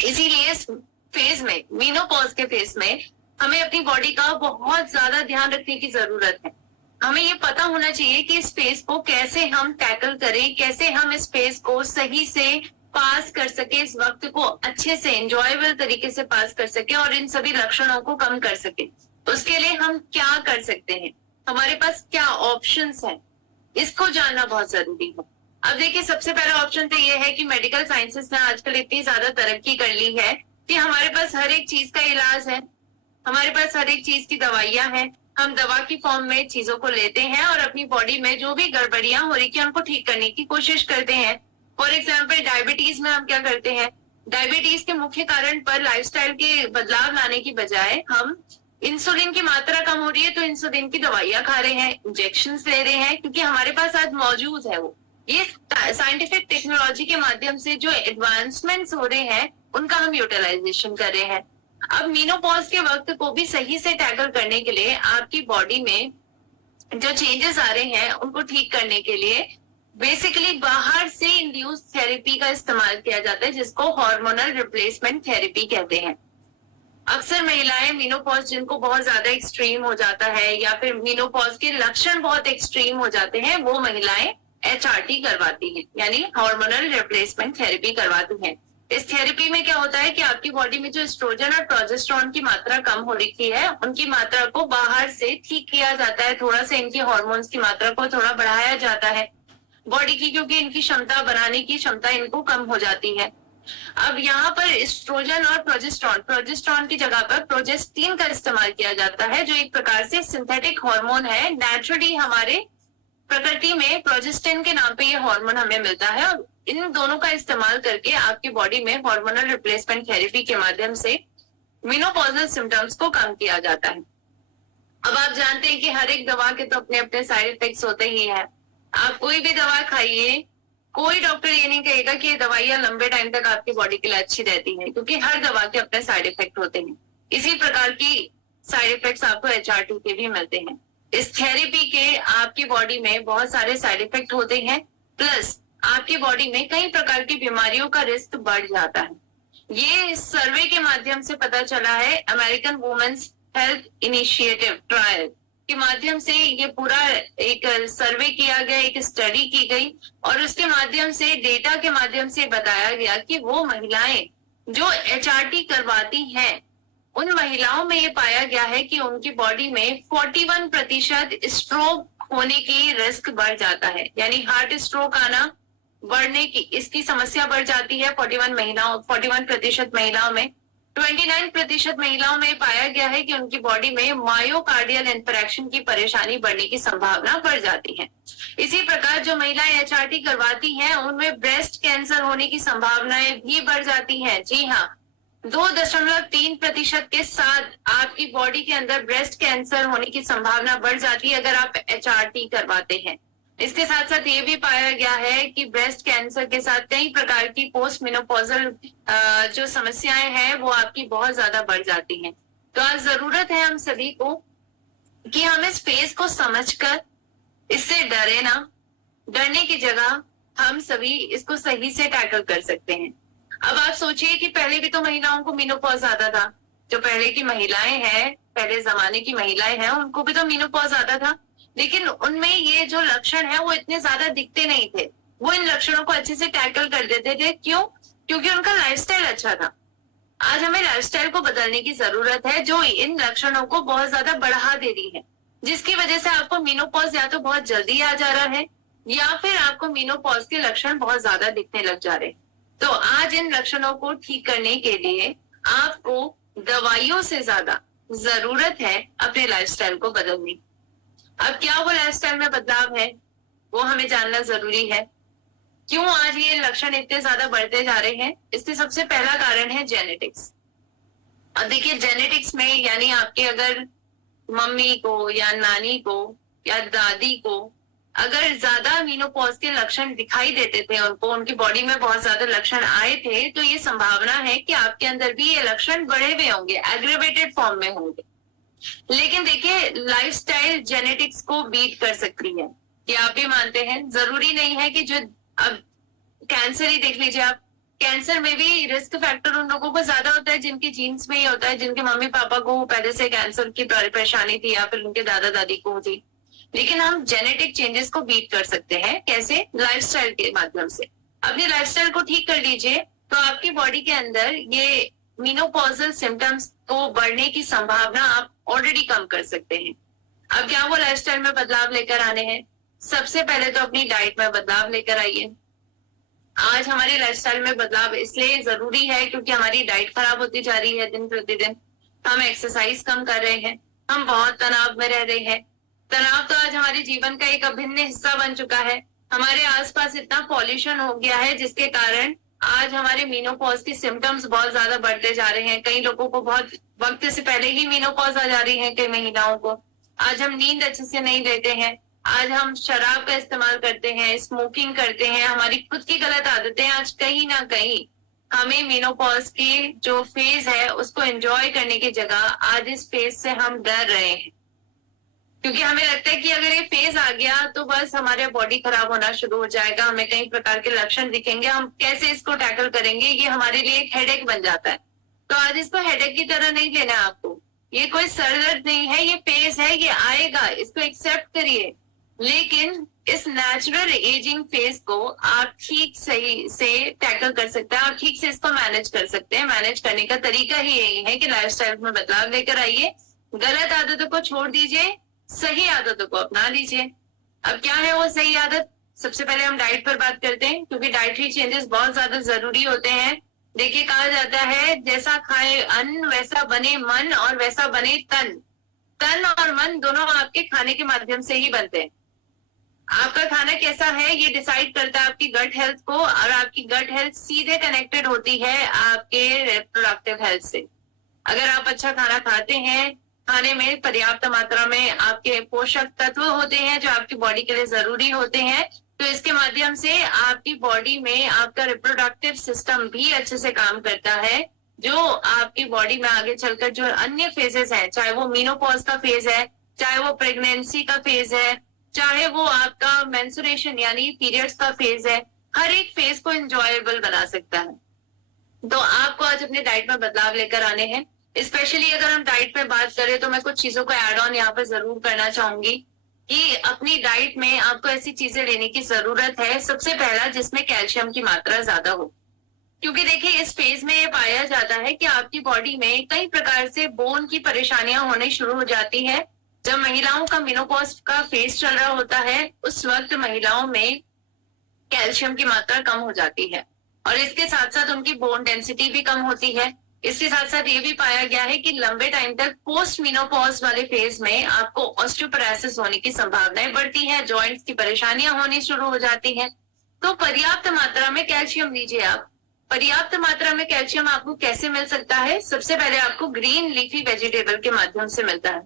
इसीलिए इस फेज में, मीनोपॉज के फेज में, हमें अपनी बॉडी का बहुत ज्यादा ध्यान रखने की जरूरत है। हमें ये पता होना चाहिए कि इस फेज को कैसे हम टैकल करें, कैसे हम इस फेज को सही से पास कर सके, इस वक्त को अच्छे से एंजॉयबल तरीके से पास कर सके, और इन सभी लक्षणों को कम कर सके। उसके लिए हम क्या कर सकते हैं, हमारे पास क्या ऑप्शंस हैं, इसको जानना बहुत जरूरी है। अब देखिए, सबसे पहला ऑप्शन तो ये है कि मेडिकल साइंसेस ने आजकल इतनी ज्यादा तरक्की कर ली है कि हमारे पास हर एक चीज का इलाज है, हमारे पास हर एक चीज की दवाइयां हैं। हम दवा की फॉर्म में चीजों को लेते हैं और अपनी बॉडी में जो भी गड़बड़ियां हो रही है उनको ठीक करने की कोशिश करते हैं। फॉर एग्जाम्पल, डायबिटीज में हम क्या करते हैं, डायबिटीज के मुख्य कारण पर लाइफस्टाइल के बदलाव लाने की बजाय हम इंसुलिन की मात्रा कम हो रही है तो इंसुलिन की दवाइयां खा रहे हैं, इंजेक्शन ले रहे हैं, क्योंकि हमारे पास आज मौजूद है वो। ये साइंटिफिक टेक्नोलॉजी के माध्यम से जो एडवांसमेंट्स हो रहे हैं उनका हम यूटिलाइजेशन कर रहे हैं। अब मीनोपॉज के वक्त को भी सही से टैकल करने के लिए आपकी बॉडी में जो चेंजेस आ रहे हैं उनको ठीक करने के लिए बेसिकली बाहर से इंड्यूस थेरेपी का इस्तेमाल किया जाता है, जिसको हार्मोनल रिप्लेसमेंट थेरेपी कहते हैं। अक्सर महिलाएं मीनोपॉज जिनको बहुत ज्यादा एक्सट्रीम हो जाता है या फिर मीनोपॉज के लक्षण बहुत एक्सट्रीम हो जाते हैं, वो महिलाएं HRT करवाती हैं, यानी हार्मोनल रिप्लेसमेंट थेरेपी करवाती हैं। इस थेरेपी में क्या होता है कि आपकी बॉडी में जो एस्ट्रोजन और प्रोजेस्टेरोन की मात्रा कम हो रखी है, उनकी मात्रा को बाहर से ठीक किया जाता है, थोड़ा सा इनके हार्मोन्स की मात्रा को थोड़ा बढ़ाया जाता है बॉडी की, क्योंकि इनकी क्षमता बनाने की क्षमता इनको कम हो जाती है। अब यहाँ पर एस्ट्रोजन और प्रोजेस्टेरोन की जगह पर प्रोजेस्टीन का इस्तेमाल किया जाता है, जो एक प्रकार से सिंथेटिक हार्मोन है। नेचुरली हमारे प्रकृति में प्रोजेस्टिन के नाम पे ये हार्मोन हमें मिलता है, और इन दोनों का इस्तेमाल करके आपकी बॉडी में हार्मोनल रिप्लेसमेंट थेरेपी के माध्यम से मेनोपॉजल सिम्टम्स को कम किया जाता है। अब आप जानते हैं कि हर एक दवा के तो अपने अपने साइड इफेक्ट्स होते ही हैं। आप कोई भी दवा खाइए, कोई डॉक्टर ये नहीं कहेगा कि ये दवाइयां लंबे टाइम तक आपकी बॉडी के लिए अच्छी रहती हैं, क्योंकि हर दवा के अपने साइड इफेक्ट होते हैं। इसी प्रकार की साइड इफेक्ट्स आपको HRT के भी मिलते हैं। इस थेरेपी के आपकी बॉडी में बहुत सारे साइड इफेक्ट होते हैं, प्लस आपकी बॉडी में कई प्रकार की बीमारियों का रिस्क बढ़ जाता है। ये सर्वे के माध्यम से पता चला है, American women's health initiative trial के माध्यम से ये पूरा एक सर्वे किया गया, एक स्टडी की गई, और उसके माध्यम से डेटा के माध्यम से बताया गया कि वो महिलाएं जो HRT करवाती हैं, उन महिलाओं में ये पाया गया है कि उनकी बॉडी में 41% स्ट्रोक होने की रिस्क बढ़ जाता है, यानी हार्ट स्ट्रोक आना बढ़ने की इसकी समस्या बढ़ जाती है 41% महिलाओं में। 29% महिलाओं में पाया गया है कि उनकी बॉडी में मायोकार्डियल इंफ्रेक्शन की परेशानी बढ़ने की संभावना बढ़ जाती है। इसी प्रकार जो महिलाएं HRT करवाती हैं, उनमें ब्रेस्ट कैंसर होने की संभावनाएं भी बढ़ जाती हैं। जी हाँ, 2.3% के साथ आपकी बॉडी के अंदर ब्रेस्ट कैंसर होने की संभावना बढ़ जाती है अगर आप HRT करवाते हैं। इसके साथ साथ ये भी पाया गया है कि ब्रेस्ट कैंसर के साथ कई प्रकार की पोस्ट मेनोपॉजल जो समस्याएं हैं वो आपकी बहुत ज्यादा बढ़ जाती हैं। तो आज जरूरत है हम सभी को कि हम इस फेज को समझकर इससे डरे ना, डरने की जगह हम सभी इसको सही से टैकल कर सकते हैं। अब आप सोचिए कि पहले भी तो महिलाओं को मेनोपॉज आता था। जो पहले की महिलाएं हैं, पहले जमाने की महिलाएं हैं, उनको भी तो मेनोपॉज आता था, लेकिन उनमें ये जो लक्षण है वो इतने ज्यादा दिखते नहीं थे। वो इन लक्षणों को अच्छे से टैकल कर देते थे। क्यों? क्योंकि उनका लाइफस्टाइल अच्छा था। आज हमें लाइफस्टाइल को बदलने की जरूरत है, जो इन लक्षणों को बहुत ज्यादा बढ़ा दे रही है, जिसकी वजह से आपको मेनोपॉज या तो बहुत जल्दी आ जा रहा है या फिर आपको मेनोपॉज के लक्षण बहुत ज्यादा दिखने लग जा रहे हैं। तो आज इन लक्षणों को ठीक करने के लिए आपको दवाइयों से ज्यादा जरूरत है अपने लाइफस्टाइल को बदलने। अब क्या वो लाइफस्टाइल में बदलाव है, वो हमें जानना जरूरी है। क्यों आज ये लक्षण इतने ज्यादा बढ़ते जा रहे हैं? इसके सबसे पहला कारण है जेनेटिक्स। अब देखिए, जेनेटिक्स में यानी आपके अगर मम्मी को या नानी को या दादी को अगर ज्यादा मेनोपॉज के लक्षण दिखाई देते थे, उनको उनकी बॉडी में बहुत ज्यादा लक्षण आए थे, तो ये संभावना है कि आपके अंदर भी ये लक्षण बढ़े हुए होंगे, एग्रेवेटेड फॉर्म में होंगे। लेकिन देखिए, लाइफस्टाइल जेनेटिक्स को बीट कर सकती है, ये आप भी मानते हैं। जरूरी नहीं है कि जो अब कैंसर ही देख लीजिए आप, कैंसर में भी रिस्क फैक्टर उन लोगों को ज्यादा होता है जिनके जीन्स में ही होता है, जिनके मम्मी पापा को पहले से कैंसर की परेशानी थी या फिर उनके दादा दादी को थी। लेकिन हम जेनेटिक चेंजेस को बीट कर सकते हैं। कैसे? लाइफस्टाइल के माध्यम से। अपनी लाइफस्टाइल को ठीक कर लीजिए तो आपकी बॉडी के अंदर ये मेनोपॉजल सिम्टम्स को बढ़ने की संभावना आप ऑलरेडी कम कर सकते हैं। अब क्या वो लाइफस्टाइल में बदलाव लेकर आने हैं? सबसे पहले तो अपनी डाइट में बदलाव लेकर आइए। आज हमारी लाइफस्टाइल में बदलाव इसलिए जरूरी है क्योंकि हमारी डाइट खराब होती जा रही है दिन प्रतिदिन। हम एक्सरसाइज कम कर रहे हैं, हम बहुत तनाव में रह रहे हैं। तनाव तो आज हमारे जीवन का एक अभिन्न हिस्सा बन चुका है। हमारे आसपास इतना पॉल्यूशन हो गया है जिसके कारण आज हमारे मीनोपॉज के सिम्टम्स बहुत ज्यादा बढ़ते जा रहे हैं। कई लोगों को बहुत वक्त से पहले ही मीनोपॉज आ जा रही है, कई महिलाओं को। आज हम नींद अच्छे से नहीं लेते हैं, आज हम शराब का इस्तेमाल करते हैं, स्मोकिंग करते हैं, हमारी खुद की गलत आदतें आज कहीं ना कहीं हमें मीनोपॉज की जो फेज है उसको एंजॉय करने की जगह आज इस फेज से हम डर रहे हैं, क्योंकि हमें लगता है कि अगर ये फेज आ गया तो बस हमारे बॉडी खराब होना शुरू हो जाएगा, हमें कई प्रकार के लक्षण दिखेंगे, हम कैसे इसको टैकल करेंगे, ये हमारे लिए एक हेडेक बन जाता है। तो आज इसको हेडेक की तरह नहीं लेना है आपको, ये कोई सर दर्द नहीं है, ये फेज है, ये आएगा, इसको एक्सेप्ट करिए। लेकिन इस नेचुरल एजिंग फेज को आप ठीक सही से टैकल कर सकते हैं, आप ठीक से इसको मैनेज कर सकते हैं। मैनेज करने का तरीका ही यही है कि लाइफस्टाइल में बदलाव लेकर आइए, गलत आदतों को छोड़ दीजिए, सही आदतों को अपना लीजिए। अब क्या है वो सही आदत? सबसे पहले हम डाइट पर बात करते हैं, क्योंकि डाइटरी चेंजेस बहुत ज्यादा जरूरी होते हैं। देखिए, कहा जाता है जैसा खाए अन्न वैसा बने मन और वैसा बने तन। तन और मन दोनों आपके खाने के माध्यम से ही बनते हैं। आपका खाना कैसा है ये डिसाइड करता है आपकी गट हेल्थ को, और आपकी गट हेल्थ सीधे कनेक्टेड होती है आपके रिप्रोडक्टिव हेल्थ से। अगर आप अच्छा खाना खाते हैं, खाने में पर्याप्त मात्रा में आपके पोषक तत्व होते हैं जो आपकी बॉडी के लिए जरूरी होते हैं, तो इसके माध्यम से आपकी बॉडी में आपका रिप्रोडक्टिव सिस्टम भी अच्छे से काम करता है, जो आपकी बॉडी में आगे चलकर जो अन्य फेजेस हैं, चाहे वो मीनोपॉज का फेज है, चाहे वो प्रेगनेंसी का फेज है, चाहे वो आपका मेंस्ट्रुएशन यानी पीरियड्स का फेज है, हर एक फेज को एंजॉयबल बना सकता है। तो आपको आज अपने डाइट में बदलाव लेकर आने हैं। स्पेशली अगर हम डाइट पे बात करें तो मैं कुछ चीजों को ऐड ऑन यहाँ पे जरूर करना चाहूंगी कि अपनी डाइट में आपको ऐसी चीजें लेने की जरूरत है। सबसे पहला, जिसमें कैल्शियम की मात्रा ज्यादा हो, क्योंकि देखिए इस फेज में ये पाया जाता है कि आपकी बॉडी में कई प्रकार से बोन की परेशानियां होने शुरू हो जाती है। जब महिलाओं का मेनोपॉज का फेज चल रहा होता है, उस वक्त महिलाओं में कैल्शियम की मात्रा कम हो जाती है, और इसके साथ साथ उनकी बोन डेंसिटी भी कम होती है। इसके साथ साथ ये भी पाया गया है कि लंबे टाइम तक पोस्ट मीनोपॉज वाले फेज में आपको ऑस्टियोपोरोसिस होने की संभावनाएं बढ़ती है, जॉइंट्स की परेशानियां होनी शुरू हो जाती हैं। तो पर्याप्त मात्रा में कैल्शियम लीजिए आप। पर्याप्त मात्रा में कैल्शियम आपको कैसे मिल सकता है? सबसे पहले आपको ग्रीन लीफी वेजिटेबल के माध्यम से मिलता है।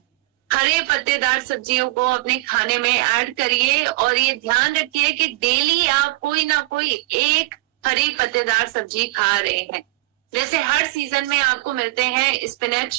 हरे पत्तेदार सब्जियों को अपने खाने में ऐड करिए, और ये ध्यान रखिए कि डेली आप कोई ना कोई एक हरी पत्तेदार सब्जी खा रहे हैं। जैसे हर सीजन में आपको मिलते हैं स्पिनच,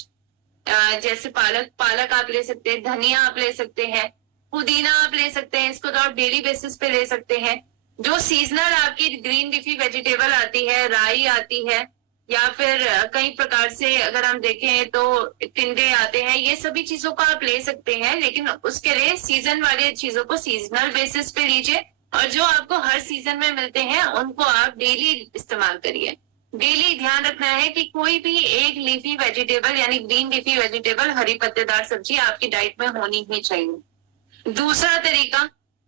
जैसे पालक आप ले सकते हैं, धनिया आप ले सकते हैं, पुदीना आप ले सकते हैं, इसको तो आप डेली बेसिस पे ले सकते हैं। जो सीजनल आपकी ग्रीन लीफी वेजिटेबल आती है, राई आती है, या फिर कई प्रकार से अगर हम देखें तो टिंडे आते हैं, ये सभी चीजों को आप ले सकते हैं, लेकिन उसके लिए सीजन वाले चीजों को सीजनल बेसिस पे लीजिए, और जो आपको हर सीजन में मिलते हैं उनको आप डेली इस्तेमाल करिए। डेली ध्यान रखना है कि कोई भी एक लीफी वेजिटेबल यानी ग्रीन लीफी वेजिटेबल, हरी पत्तेदार सब्जी आपकी डाइट में होनी ही चाहिए। दूसरा तरीका,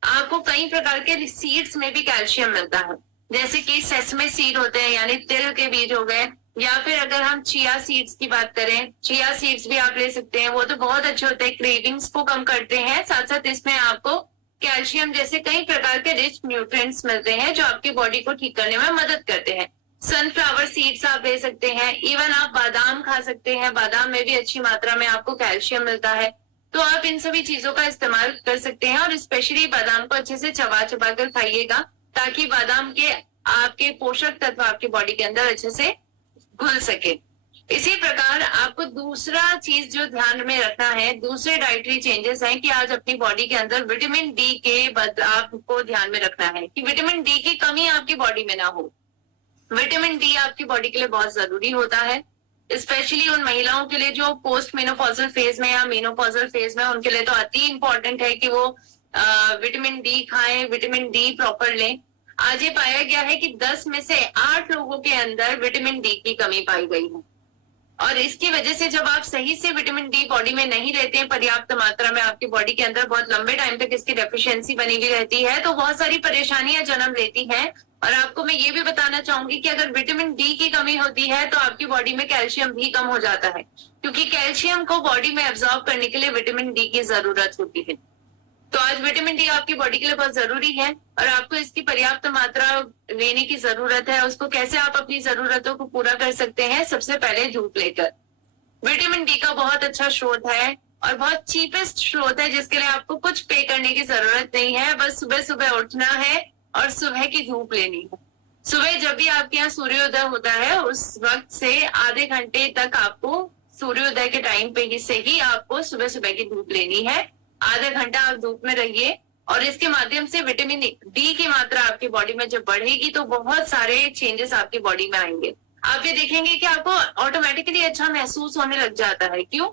आपको कई प्रकार के सीड्स में भी कैल्शियम मिलता है, जैसे कि सेसमे सीड होते हैं यानी तिल के बीज हो गए, या फिर अगर हम चिया सीड्स की बात करें, चिया सीड्स भी आप ले सकते हैं, वो तो बहुत अच्छे होते हैं, क्रेविंग्स को कम करते हैं, साथ साथ इसमें आपको कैल्शियम जैसे कई प्रकार के रिच न्यूट्रिएंट्स मिलते हैं जो आपकी बॉडी को ठीक करने में मदद करते हैं। सनफ्लावर सीड्स आप ले सकते हैं, इवन आप बादाम खा सकते हैं, बादाम में भी अच्छी मात्रा में आपको कैल्शियम मिलता है। तो आप इन सभी चीजों का इस्तेमाल कर सकते हैं, और स्पेशली बादाम को अच्छे से चबा चबा कर खाइएगा, ताकि बादाम के आपके पोषक तत्व आपकी बॉडी के अंदर अच्छे से घुल सके। इसी प्रकार आपको दूसरा चीज जो ध्यान में रखना है, दूसरे डाइटरी चेंजेस हैं कि आज अपनी बॉडी के अंदर विटामिन डी के बदलाव को ध्यान में रखना है कि विटामिन डी की कमी आपकी बॉडी में ना हो। विटामिन डी आपकी बॉडी के लिए बहुत जरूरी होता है, स्पेशली उन महिलाओं के लिए जो पोस्ट मेनोपॉजल फेज में या मेनोपॉजल फेज में, उनके लिए तो अति इंपॉर्टेंट है कि वो विटामिन डी खाएं, विटामिन डी प्रॉपर लें। आज ये पाया गया है कि 10 में से 8 लोगों के अंदर विटामिन डी की कमी पाई गई है, और इसकी वजह से जब आप सही से विटामिन डी बॉडी में नहीं लेते हैं पर्याप्त मात्रा में, आपकी बॉडी के अंदर बहुत लंबे टाइम तक इसकी डेफिशिएंसी बनी हुई रहती है, तो बहुत सारी परेशानियां जन्म लेती हैं। और आपको मैं ये भी बताना चाहूंगी कि अगर विटामिन डी की कमी होती है तो आपकी बॉडी में कैल्शियम भी कम हो जाता है, क्योंकि कैल्शियम को बॉडी में एब्जॉर्ब करने के लिए विटामिन डी की जरूरत होती है। तो आज विटामिन डी आपकी बॉडी के लिए बहुत जरूरी है और आपको इसकी पर्याप्त मात्रा लेने की जरूरत है। उसको कैसे आप अपनी जरूरतों को पूरा कर सकते हैं? सबसे पहले धूप लेकर। विटामिन डी का बहुत अच्छा स्रोत है और बहुत चीपेस्ट स्रोत है, जिसके लिए आपको कुछ पे करने की जरूरत नहीं है। बस सुबह सुबह उठना है और सुबह की धूप लेनी है। सुबह जब भी आपके यहाँ सूर्योदय होता है उस वक्त से आधे घंटे तक आपको सूर्योदय के टाइम पे ही से ही आपको सुबह सुबह की धूप लेनी है। आधा घंटा आप धूप में रहिए और इसके माध्यम से विटामिन डी की मात्रा आपकी बॉडी में जब बढ़ेगी तो बहुत सारे चेंजेस आपकी बॉडी में आएंगे। आप ये देखेंगे कि आपको ऑटोमेटिकली अच्छा महसूस होने लग जाता है। क्यों?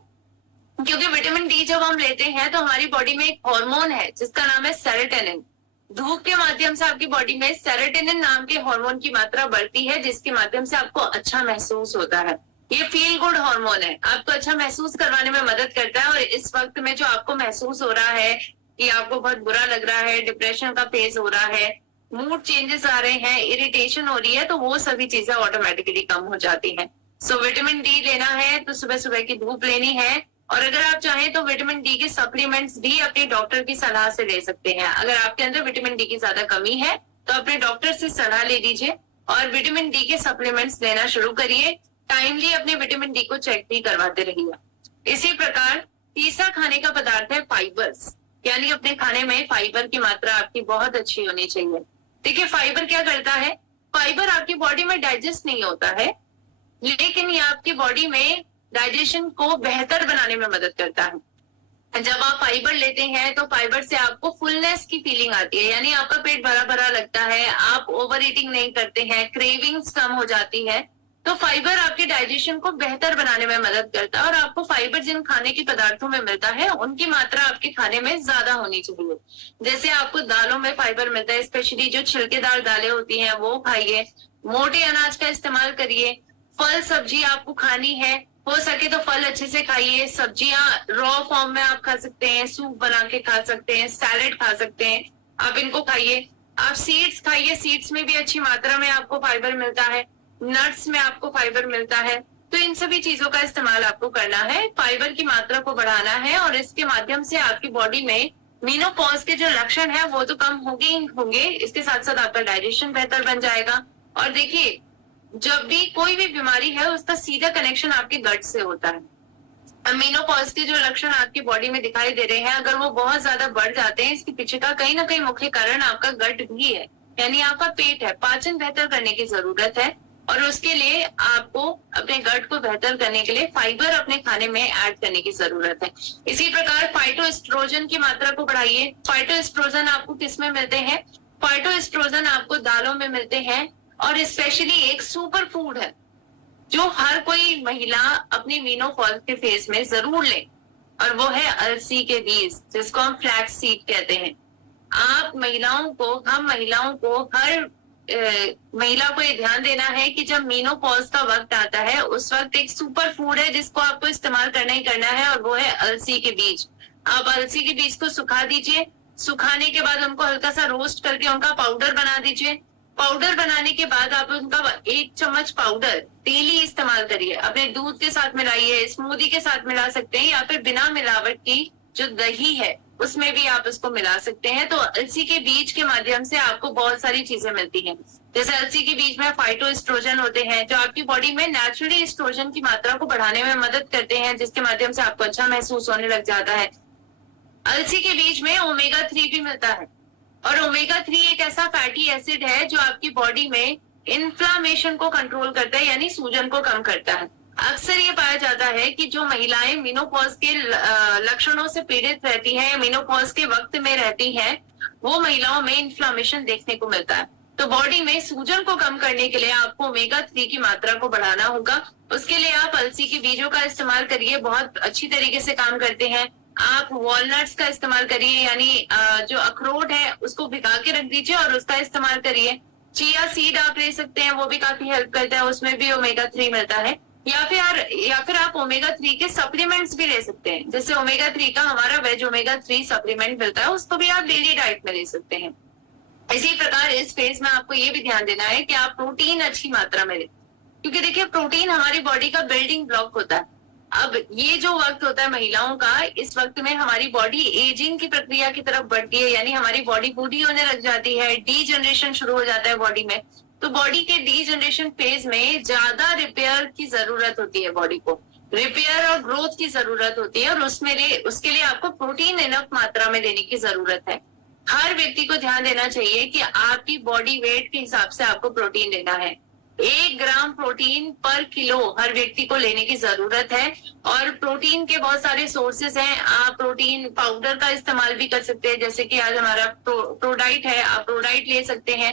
क्योंकि विटामिन डी जब हम लेते हैं तो हमारी बॉडी में एक हार्मोन है जिसका नाम है सेरोटोनिन। धूप के माध्यम से आपकी बॉडी में सेरोटोनिन नाम के हार्मोन की मात्रा बढ़ती है, जिसके माध्यम से आपको अच्छा महसूस होता है। ये फील गुड हार्मोन है, आपको अच्छा महसूस करवाने में मदद करता है। और इस वक्त में जो आपको महसूस हो रहा है कि आपको बहुत बुरा लग रहा है, डिप्रेशन का फेज हो रहा है, मूड चेंजेस आ रहे हैं, इरिटेशन हो रही है, तो वो सभी चीजें ऑटोमेटिकली कम हो जाती हैं। सो विटामिन डी लेना है तो सुबह सुबह की धूप लेनी है। और अगर आप चाहें तो विटामिन डी के सप्लीमेंट्स भी अपने डॉक्टर की सलाह से ले सकते हैं। अगर आपके अंदर विटामिन डी की ज्यादा कमी है तो अपने डॉक्टर से सलाह ले लीजिए और विटामिन डी के सप्लीमेंट्स लेना शुरू करिए। टाइमली अपने विटामिन डी को चेक भी करवाते रहिए। इसी प्रकार तीसरा खाने का पदार्थ है फाइबर्स, यानी अपने खाने में फाइबर की मात्रा आपकी बहुत अच्छी होनी चाहिए। देखिए फाइबर क्या करता है? फाइबर आपकी बॉडी में डाइजेस्ट नहीं होता है, लेकिन ये आपकी बॉडी में डाइजेशन को बेहतर बनाने में मदद करता है। जब आप फाइबर लेते हैं तो फाइबर से आपको फुलनेस की फीलिंग आती है, यानी आपका पेट भरा भरा लगता है, आप ओवर ईटिंग नहीं करते हैं, क्रेविंग्स कम हो जाती है। तो फाइबर आपके डाइजेशन को बेहतर बनाने में मदद करता है और आपको फाइबर जिन खाने के पदार्थों में मिलता है उनकी मात्रा आपके खाने में ज्यादा होनी चाहिए। जैसे आपको दालों में फाइबर मिलता है, स्पेशली जो छिलकेदार दालें होती हैं वो खाइए, मोटे अनाज का इस्तेमाल करिए। फल सब्जी आपको खानी है, हो सके तो फल अच्छे से खाइए। सब्जियां रॉ फॉर्म में आप खा सकते हैं, सूप बना के खा सकते हैं, सैलेड खा सकते हैं, आप इनको खाइए। आप सीड्स खाइए, सीड्स में भी अच्छी मात्रा में आपको फाइबर मिलता है, नट्स में आपको फाइबर मिलता है। तो इन सभी चीजों का इस्तेमाल आपको करना है, फाइबर की मात्रा को बढ़ाना है और इसके माध्यम से आपकी बॉडी में मेनोपॉज के जो लक्षण है वो तो कम होंगे, इसके साथ साथ आपका डाइजेशन बेहतर बन जाएगा। और देखिए जब भी कोई भी बीमारी है उसका सीधा कनेक्शन आपके गट से होता है। मेनोपॉज के जो लक्षण आपकी बॉडी में दिखाई दे रहे हैं, अगर वो बहुत ज्यादा बढ़ जाते हैं, इसके पीछे का कहीं ना कहीं मुख्य कारण आपका गट भी है, यानी आपका पेट है। पाचन बेहतर करने की जरूरत है और उसके लिए आपको अपने गट को बेहतर करने के लिए फाइबर अपने खाने में ऐड करने की जरूरत है। इसी प्रकार फाइटोएस्ट्रोजन की मात्रा को बढ़ाइए। फाइटोएस्ट्रोजन आपको किस में मिलते हैं? फाइटोएस्ट्रोजन आपको दालों में मिलते हैं और स्पेशली एक सुपर फूड है जो हर कोई महिला अपनी मेनोपॉज के फेज में जरूर ले, और वो है अलसी के बीज, जिसको हम फ्लैक्स सीड कहते हैं। आप हम महिलाओं को हर महिला को ये ध्यान देना है कि जब मेनोपॉज का वक्त आता है उस वक्त एक सुपर फूड है जिसको आपको इस्तेमाल करना ही करना है, और वो है अलसी के बीज। आप अलसी के बीज को सुखा दीजिए, सुखाने के बाद उनको हल्का सा रोस्ट करके उनका पाउडर बना दीजिए। पाउडर बनाने के बाद आप उनका 1 चम्मच पाउडर डेली इस्तेमाल करिए, अपने दूध के साथ मिलाइए, स्मूदी के साथ मिला सकते हैं, या फिर बिना मिलावट की जो दही है उसमें भी आप उसको मिला सकते हैं। तो अलसी के बीज के माध्यम से आपको बहुत सारी चीजें मिलती हैं। जैसे अलसी के बीज में फाइटोएस्ट्रोजन होते हैं जो आपकी बॉडी में नेचुरली एस्ट्रोजन की मात्रा को बढ़ाने में मदद करते हैं, जिसके माध्यम से आपको अच्छा महसूस होने लग जाता है। अलसी के बीज में ओमेगा 3 भी मिलता है, और ओमेगा 3 एक ऐसा फैटी एसिड है जो आपकी बॉडी में इन्फ्लामेशन को कंट्रोल करता है, यानी सूजन को कम करता है। अक्सर ये पाया जाता है कि जो महिलाएं मेनोपॉज के लक्षणों से पीड़ित रहती हैं, मेनोपॉज के वक्त में रहती हैं, वो महिलाओं में इन्फ्लामेशन देखने को मिलता है। तो बॉडी में सूजन को कम करने के लिए आपको ओमेगा 3 की मात्रा को बढ़ाना होगा। उसके लिए आप अलसी के बीजों का इस्तेमाल करिए, बहुत अच्छी तरीके से काम करते हैं। आप वॉलनट्स का इस्तेमाल करिए, यानी जो अखरोट है उसको भिगा के रख दीजिए और उसका इस्तेमाल करिए। चिया सीड आप ले सकते हैं, वो भी काफी हेल्प करता है, उसमें भी ओमेगा 3 मिलता है। या फिर आप ओमेगा 3 के सप्लीमेंट्स भी ले सकते हैं, जैसे ओमेगा 3 का हमारा वेज ओमेगा 3 सप्लीमेंट मिलता है, उसको भी आप डेली डाइट में ले सकते हैं। इसी प्रकार इस फेज में आपको ये भी ध्यान देना है कि आप प्रोटीन अच्छी मात्रा में लें, क्योंकि देखिए प्रोटीन हमारी बॉडी का बिल्डिंग ब्लॉक होता है। अब ये जो वक्त होता है महिलाओं का, इस वक्त में हमारी बॉडी एजिंग की प्रक्रिया की तरफ बढ़ती है, यानी हमारी बॉडी बूढ़ी होने लग जाती है, डी जनरेशन शुरू हो जाता है बॉडी में। तो बॉडी के डी जनरेशन फेज में ज्यादा रिपेयर की जरूरत होती है, बॉडी को रिपेयर और ग्रोथ की जरूरत होती है, और उसके लिए आपको प्रोटीन इनफ मात्रा में लेने की जरूरत है। हर व्यक्ति को ध्यान देना चाहिए कि आपकी बॉडी वेट के हिसाब से आपको प्रोटीन लेना है। 1 ग्राम प्रोटीन पर किलो हर व्यक्ति को लेने की जरूरत है। और प्रोटीन के बहुत सारे सोर्सेज हैं। आप प्रोटीन पाउडर का इस्तेमाल भी कर सकते हैं, जैसे कि आज हमारा प्रोडाइट है, आप प्रोडाइट ले सकते हैं,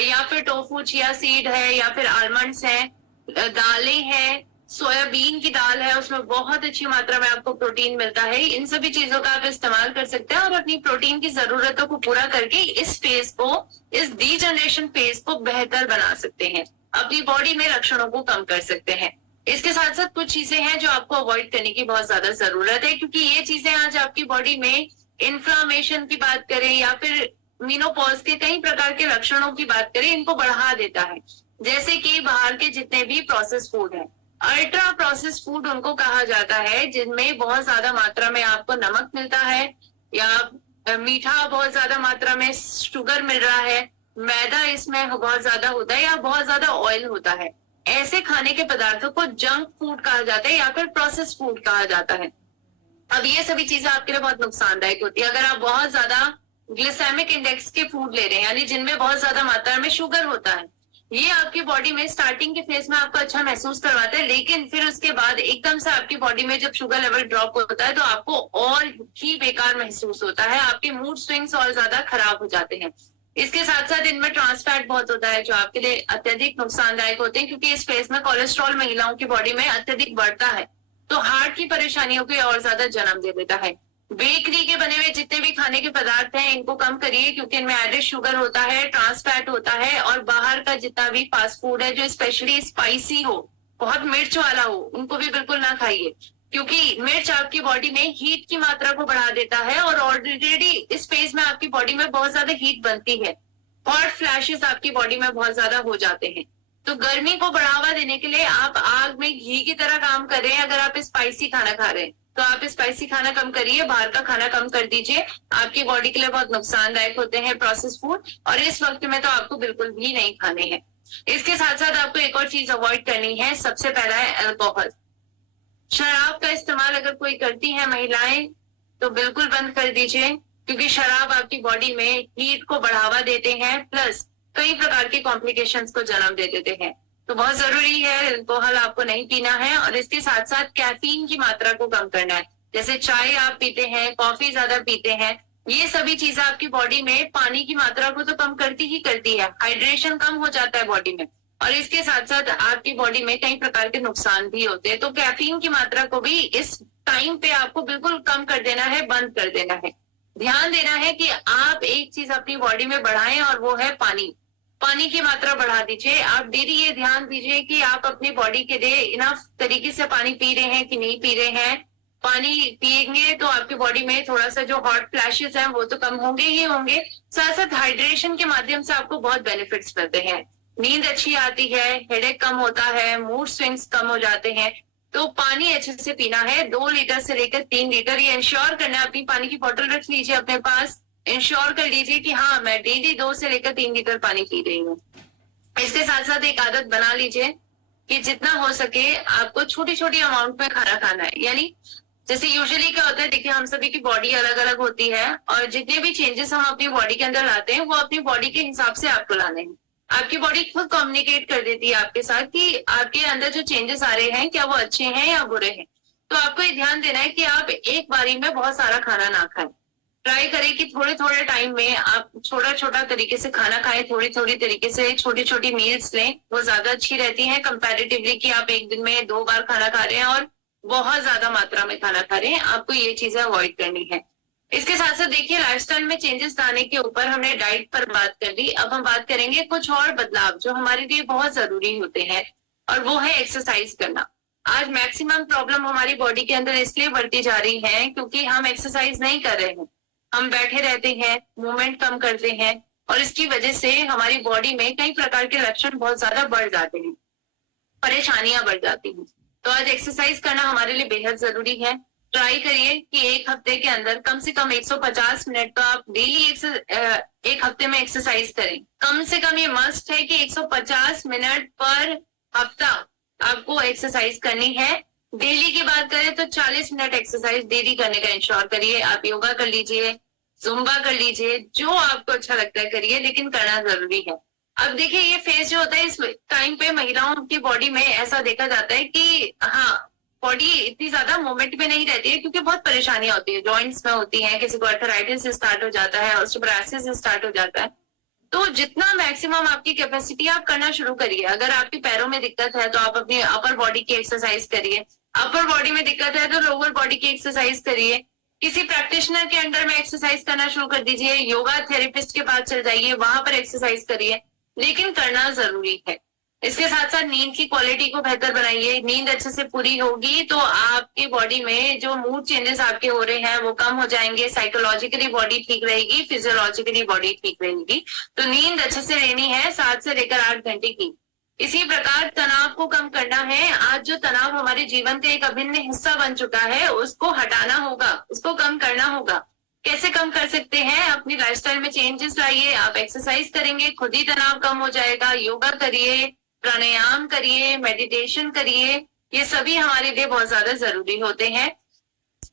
या फिर टोफू चिया सीड है, या फिर आलमंड्स हैं, दालें हैं, सोयाबीन की दाल है, उसमें बहुत अच्छी मात्रा में आपको प्रोटीन मिलता है। इन सभी चीजों का आप इस्तेमाल कर सकते हैं और अपनी प्रोटीन की जरूरतों को पूरा करके इस फेज को, इस डी जनरेशन फेज को बेहतर बना सकते हैं, अपनी बॉडी में लक्षणों को कम कर सकते हैं। इसके साथ साथ कुछ चीजें हैं जो आपको अवॉइड करने की बहुत ज्यादा जरूरत है, क्योंकि ये चीजें आज आपकी बॉडी में इन्फ्लामेशन की बात करें या फिर मीनोपॉज के कई प्रकार के लक्षणों की बात करें, इनको बढ़ा देता है। जैसे कि बाहर के जितने भी प्रोसेस फूड है, अल्ट्रा प्रोसेस फूड उनको कहा जाता है, जिनमें बहुत ज्यादा मात्रा में आपको नमक मिलता है, या मीठा बहुत ज्यादा मात्रा में शुगर मिल रहा है, मैदा इसमें बहुत ज्यादा होता है, या बहुत ज्यादा ऑयल होता है। ऐसे खाने के पदार्थों को जंक फूड कहा जाता है या फिर प्रोसेस फूड कहा जाता है। अब ये सभी चीजें आपके लिए बहुत नुकसानदायक होती है अगर आप बहुत ज्यादा ग्लिसेमिक इंडेक्स के फूड ले रहे हैं, यानी जिनमें बहुत ज्यादा मात्रा में शुगर होता है। ये आपकी बॉडी में स्टार्टिंग के फेज में आपको अच्छा महसूस करवाता है, लेकिन फिर उसके बाद एकदम से आपकी बॉडी में जब शुगर लेवल ड्रॉप होता है तो आपको और ही बेकार महसूस होता है, आपके मूड स्विंग्स और ज्यादा खराब हो जाते हैं। इसके साथ साथ इनमें ट्रांस फैट बहुत होता है, जो आपके लिए अत्यधिक नुकसानदायक होते हैं, क्योंकि इस फेज में कोलेस्ट्रॉल महिलाओं की बॉडी में अत्यधिक बढ़ता है, तो हार्ट की परेशानियों को और ज्यादा जन्म दे देता है। बेकरी के बने हुए जितने भी खाने के पदार्थ हैं, इनको कम करिए, क्योंकि इनमें एडेड शुगर होता है, ट्रांस फैट होता है, और बाहर का जितना भी फास्ट फूड है जो स्पेशली स्पाइसी हो, बहुत मिर्च वाला हो, उनको भी बिल्कुल ना खाइए, क्योंकि मिर्च आपकी बॉडी में हीट की मात्रा को बढ़ा देता है, और ऑलरेडी इस फेज में आपकी बॉडी में बहुत ज्यादा हीट बनती है, हॉट फ्लैशेस आपकी बॉडी में बहुत ज्यादा हो जाते हैं। तो गर्मी को बढ़ावा देने के लिए आप आग में घी की तरह काम कर रहे हैं। अगर आप स्पाइसी खाना खा रहे हैं तो आप स्पाइसी खाना कम करिए, बाहर का खाना कम कर दीजिए, आपकी बॉडी के लिए बहुत नुकसानदायक होते हैं प्रोसेस फूड, और इस वक्त में तो आपको बिल्कुल भी नहीं खाने हैं। इसके साथ साथ आपको एक और चीज अवॉइड करनी है, सबसे पहला है अल्कोहल। शराब का इस्तेमाल अगर कोई करती है महिलाएं तो बिल्कुल बंद कर दीजिए, क्योंकि शराब आपकी बॉडी में हीट को बढ़ावा देते हैं, प्लस कई प्रकार के कॉम्प्लिकेशंस को जन्म दे देते हैं। तो बहुत जरूरी है, अल्कोहल आपको नहीं पीना है, और इसके साथ साथ कैफीन की मात्रा को कम करना है। जैसे चाय आप पीते हैं, कॉफी ज्यादा पीते हैं, ये सभी चीजें आपकी बॉडी में पानी की मात्रा को तो कम करती ही करती है, हाइड्रेशन कम हो जाता है बॉडी में, और इसके साथ साथ आपकी बॉडी में कई प्रकार के नुकसान भी होते हैं। तो कैफीन की मात्रा को भी इस टाइम पे आपको बिल्कुल कम कर देना है, बंद कर देना है। ध्यान देना है कि आप एक चीज अपनी बॉडी में बढ़ाएं, और वो है पानी। पानी की मात्रा बढ़ा दीजिए। आप डेली ये ध्यान दीजिए कि आप अपनी बॉडी के लिए इनफ तरीके से पानी पी रहे हैं कि नहीं पी रहे हैं। पानी पिएंगे तो आपकी बॉडी में थोड़ा सा जो हॉट फ्लैशेस हैं वो तो कम होंगे ही होंगे, साथ साथ हाइड्रेशन के माध्यम से आपको बहुत बेनिफिट्स मिलते हैं। नींद अच्छी आती है, हेडेक कम होता है, मूड स्विंग्स कम हो जाते हैं। तो पानी अच्छे से पीना है, 2 लीटर से लेकर 3 लीटर। ये इंश्योर करना है, अपनी पानी की बोतल रख लीजिए अपने पास, इंश्योर कर लीजिए कि हाँ मैं डेली 2 से लेकर 3 लीटर पानी पी रही हूँ। इसके साथ साथ एक आदत बना लीजिए कि जितना हो सके आपको छोटी छोटी अमाउंट में खाना खाना है। यानी जैसे यूजुअली क्या होता है, देखिए हम सभी की बॉडी अलग अलग होती है, और जितने भी चेंजेस हम अपनी बॉडी के अंदर लाते हैं वो अपनी बॉडी के हिसाब से आपको लाने हैं। आपकी बॉडी खुद कम्युनिकेट कर देती है आपके साथ कि आपके अंदर जो चेंजेस आ रहे हैं क्या वो अच्छे हैं या बुरे हैं। तो आपको ये ध्यान देना है कि आप एक बारी में बहुत सारा खाना ना खाएं। ट्राई करें कि थोड़े थोड़े टाइम में आप छोटा छोटा तरीके से खाना खाएं, थोड़ी थोड़ी तरीके से छोटी छोटी मील्स लें, वो ज्यादा अच्छी रहती हैं कंपैरेटिवली कि आप एक दिन में 2 बार खाना खा रहे हैं और बहुत ज्यादा मात्रा में खाना खा रहे हैं। आपको ये चीजें अवॉइड करनी है। इसके साथ साथ देखिए लाइफस्टाइल में चेंजेस लाने के ऊपर हमने डाइट पर बात कर ली, अब हम बात करेंगे कुछ और बदलाव जो हमारे लिए बहुत जरूरी होते हैं, और वो है एक्सरसाइज करना। आज मैक्सिमम प्रॉब्लम हमारी बॉडी के अंदर इसलिए बढ़ती जा रही है क्योंकि हम एक्सरसाइज नहीं कर रहे हैं, हम बैठे रहते हैं, मूवमेंट कम करते हैं, और इसकी वजह से हमारी बॉडी में कई प्रकार के लक्षण बहुत ज्यादा बढ़ जाते हैं, परेशानियां बढ़ जाती हैं। तो आज एक्सरसाइज करना हमारे लिए बेहद जरूरी है। ट्राई करिए कि एक हफ्ते के अंदर कम से कम 150 मिनट तो आप डेली एक हफ्ते में एक्सरसाइज करें। कम से कम ये मस्ट है कि 150 मिनट पर हफ्ता आपको एक्सरसाइज करनी है। डेली की बात करें तो 40 मिनट एक्सरसाइज डेली करने का इंश्योर करिए। आप योगा कर लीजिए, जुम्बा कर लीजिए, जो आपको अच्छा लगता है करिए, लेकिन करना जरूरी है। अब देखिए ये फेज जो होता है, इस टाइम पे महिलाओं की बॉडी में ऐसा देखा जाता है कि हाँ, बॉडी इतनी ज्यादा मूवमेंट में नहीं रहती है क्योंकि बहुत परेशानियां होती है, जॉइंट्स में होती हैं, किसी को आर्थराइटिस स्टार्ट हो जाता है, ऑस्टियोपोरोसिस स्टार्ट हो जाता है। तो जितना मैक्सिमम आपकी कैपेसिटी आप करना शुरू करिए। अगर आपके पैरों में दिक्कत है तो आप अपनी अपर बॉडी की एक्सरसाइज करिए। अपर बॉडी में दिक्कत है तो लोअर बॉडी की एक्सरसाइज करिए। किसी प्रैक्टिशनर के अंडर में एक्सरसाइज करना शुरू कर दीजिए। योगा थेरेपिस्ट के पास चल जाइए, वहां पर एक्सरसाइज करिए, लेकिन करना जरूरी है। इसके साथ साथ नींद की क्वालिटी को बेहतर बनाइए। नींद अच्छे से पूरी होगी तो आपकी बॉडी में जो मूड चेंजेस आपके हो रहे हैं वो कम हो जाएंगे। साइकोलॉजिकली बॉडी ठीक रहेगी, फिजियोलॉजिकली बॉडी ठीक रहेगी। तो नींद अच्छे से लेनी है, 7 से लेकर 8 घंटे की। इसी प्रकार तनाव को कम करना है। आज जो तनाव हमारे जीवन का एक अभिन्न हिस्सा बन चुका है, उसको हटाना होगा, उसको कम करना होगा। कैसे कम कर सकते हैं? अपनी लाइफस्टाइल में चेंजेस लाइए। आप एक्सरसाइज करेंगे, खुद ही तनाव कम हो जाएगा। योगा करिए, प्राणायाम करिए, मेडिटेशन करिए, ये सभी हमारे लिए बहुत ज्यादा जरूरी होते हैं।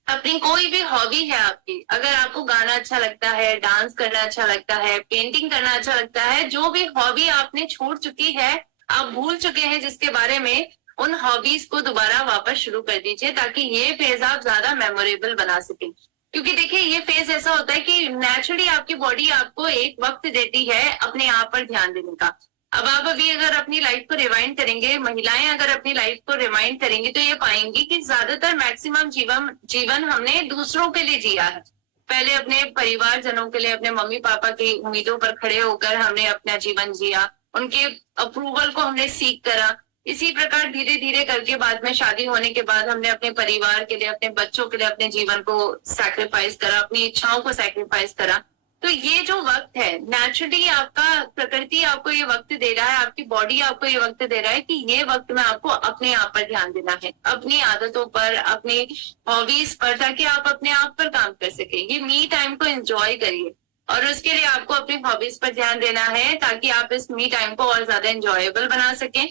अपनी कोई भी हॉबी है आपकी, अगर आपको गाना अच्छा लगता है, डांस करना अच्छा लगता है, पेंटिंग करना अच्छा लगता है, जो भी हॉबी आपने छोड़ चुकी है, आप भूल चुके हैं जिसके बारे में, उन हॉबीज को दोबारा वापस शुरू कर दीजिए ताकि ये फेज आप ज्यादा मेमोरेबल बना सकें। क्योंकि देखिए ये फेज ऐसा होता है कि नेचुरली आपकी बॉडी आपको एक वक्त देती है अपने आप पर ध्यान देने का। अब आप अभी अगर अपनी लाइफ को रिवाइंड करेंगे, महिलाएं अगर अपनी लाइफ को रिवाइंड करेंगी तो ये पाएंगी कि ज्यादातर मैक्सिमम जीवन हमने दूसरों के लिए जिया है। पहले अपने परिवारजनों के लिए, अपने मम्मी पापा की उम्मीदों पर खड़े होकर हमने अपना जीवन जिया, उनके अप्रूवल को हमने सीख करा। इसी प्रकार धीरे धीरे करके बाद में शादी होने के बाद हमने अपने परिवार के लिए, अपने बच्चों के लिए अपने जीवन को सैक्रिफाइस करा, अपनी इच्छाओं को सैक्रिफाइस करा। तो ये जो वक्त है, नेचुरली आपका प्रकृति आपको ये वक्त दे रहा है, आपकी बॉडी आपको ये वक्त दे रहा है कि ये वक्त में आपको अपने आप पर ध्यान देना है, अपनी आदतों पर, अपनी हॉबीज पर, ताकि आप अपने आप पर काम कर सके। ये मी टाइम को एंजॉय करिए और उसके लिए आपको अपनी हॉबीज पर ध्यान देना है ताकि आप इस मी टाइम को और ज्यादा एंजॉयबल बना सकें।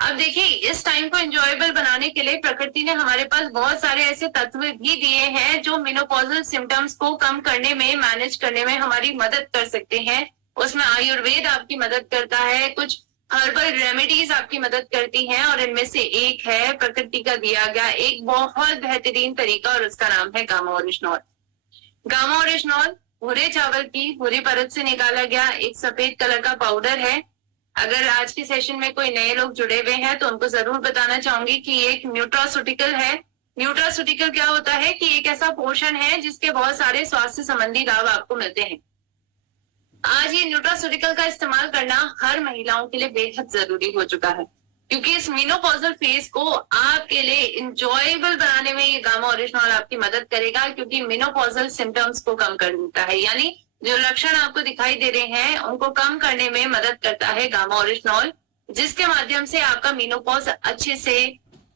अब देखिए इस टाइम को एंजॉयबल बनाने के लिए प्रकृति ने हमारे पास बहुत सारे ऐसे तत्व भी दिए हैं जो मेनोपॉजल सिम्टम्स को कम करने में, मैनेज करने में हमारी मदद कर सकते हैं। उसमें आयुर्वेद आपकी मदद करता है, कुछ हर्बल रेमेडीज आपकी मदद करती हैं, और इनमें से एक है प्रकृति का दिया गया एक बहुत बेहतरीन तरीका, और उसका नाम है गामा ओरिजिनॉल। गामा ओरिजिनॉल भूरे चावल की भूरी परत से निकाला गया एक सफेद कलर का पाउडर है। अगर आज के सेशन में कोई नए लोग जुड़े हुए हैं तो उनको जरूर बताना चाहूंगी कि ये एक न्यूट्रास्यूटिकल है। न्यूट्रास्यूटिकल क्या होता है कि एक ऐसा पोषण है जिसके बहुत सारे स्वास्थ्य संबंधी लाभ आपको मिलते हैं। आज ये न्यूट्रास्यूटिकल का इस्तेमाल करना हर महिलाओं के लिए बेहद जरूरी हो चुका है, क्योंकि इस मेनोपॉजल फेज को आपके लिए इंजॉयबल बनाने में ये गामा ओरिजिनॉल आपकी मदद करेगा, क्योंकि मेनोपॉजल सिम्टम्स को कम कर देता है। यानी जो लक्षण आपको दिखाई दे रहे हैं उनको कम करने में मदद करता है गामा ओरिजिनॉल, जिसके माध्यम से आपका मेनोपॉज अच्छे से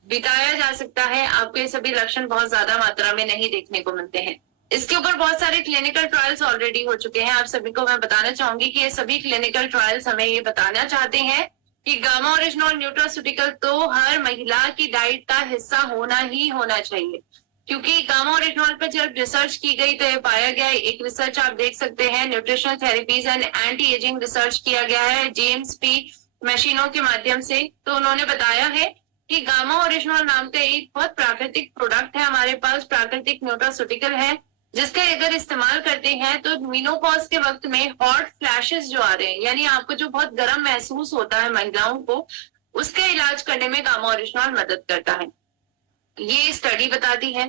बिताया जा सकता है। आपको ये सभी लक्षण बहुत ज्यादा मात्रा में नहीं देखने को मिलते हैं। इसके ऊपर बहुत सारे क्लिनिकल ट्रायल्स ऑलरेडी हो चुके हैं। आप सभी को मैं बताना चाहूंगी कि ये सभी क्लिनिकल ट्रायल्स हमें ये बताना चाहते हैं कि गामा ओरिजिनॉल न्यूट्रास्यूटिकल तो हर महिला की डाइट का हिस्सा होना ही होना चाहिए। क्योंकि गामा ओरिजिनॉल पर जब रिसर्च की गई तो ये पाया गया, एक रिसर्च आप देख सकते हैं, nutritional therapies and anti ageing research किया गया है जेम्स पी मशीनों के माध्यम से। तो उन्होंने बताया है कि गामा ओरिजिनॉल नाम का एक बहुत प्राकृतिक प्रोडक्ट है हमारे पास, प्राकृतिक न्यूट्रास्यूटिकल है, जिसका अगर इस्तेमाल करते हैं तो मेनोपॉज के वक्त में हॉट फ्लैशेस जो आ रहे हैं, यानी आपको जो बहुत गर्म महसूस होता है महिलाओं को, उसका इलाज करने में गामा ओरिजिनॉल मदद करता है। ये स्टडी बताती है।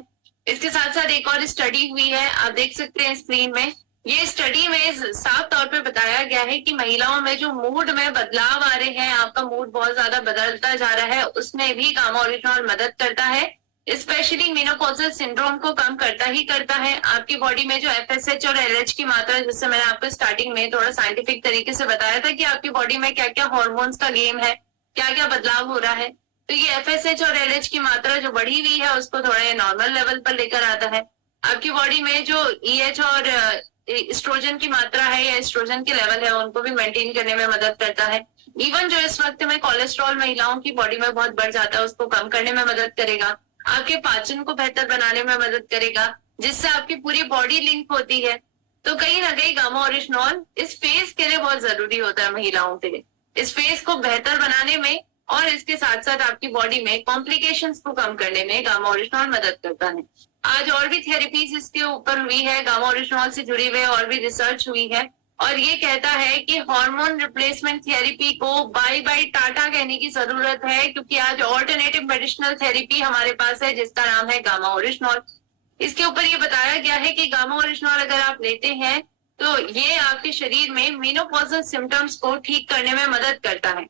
इसके साथ साथ एक और स्टडी हुई है, आप देख सकते हैं स्क्रीन में। ये स्टडी में साफ तौर पे बताया गया है कि महिलाओं में जो मूड में बदलाव आ रहे हैं, आपका मूड बहुत ज्यादा बदलता जा रहा है, उसमें भी गामा ओरिजिनॉल मदद करता है। स्पेशली मेनोपॉजल सिंड्रोम को कम करता ही करता है। आपकी बॉडी में जो FSH और LH की मात्रा, जिससे मैंने आपको स्टार्टिंग में थोड़ा साइंटिफिक तरीके से बताया था कि आपकी बॉडी में क्या क्या हॉर्मोन्स का गेम है, क्या क्या बदलाव हो रहा है, तो ये FSH और LH की मात्रा जो बढ़ी हुई है उसको थोड़ा नॉर्मल लेवल पर लेकर आता है। आपकी बॉडी में जो EH और एस्ट्रोजन की मात्रा है या एस्ट्रोजन के लेवल है उनको भी मेंटेन करने में मदद करता है। इवन जो इस वक्त में कोलेस्ट्रॉल महिलाओं की बॉडी में बहुत बढ़ जाता है उसको कम करने में मदद करेगा। आपके पाचन को बेहतर बनाने में मदद करेगा, जिससे आपकी पूरी बॉडी लिंक होती है। तो कहीं ना कहीं गामा ओरिजिनॉल इस फेस के लिए बहुत जरूरी होता है महिलाओं के लिए, इस फेस को बेहतर बनाने में और इसके साथ साथ आपकी बॉडी में कॉम्प्लिकेशंस को कम करने में गामा ओरिजिनॉल मदद करता है। आज और भी थेरेपीज इसके ऊपर हुई है, गामा ओरिजिनॉल से जुड़ी हुई और भी रिसर्च हुई है और ये कहता है कि हार्मोन रिप्लेसमेंट थेरेपी को बाय बाय टाटा कहने की जरूरत है, क्योंकि आज ऑल्टरनेटिव मेडिसिनल थेरेपी हमारे पास है जिसका नाम है गामा ओरिजिनॉल। इसके ऊपर ये बताया गया है कि गामा ओरिजिनॉल अगर आप लेते हैं तो ये आपके शरीर में मेनोपॉजल सिम्टम्स को ठीक करने में मदद करता है।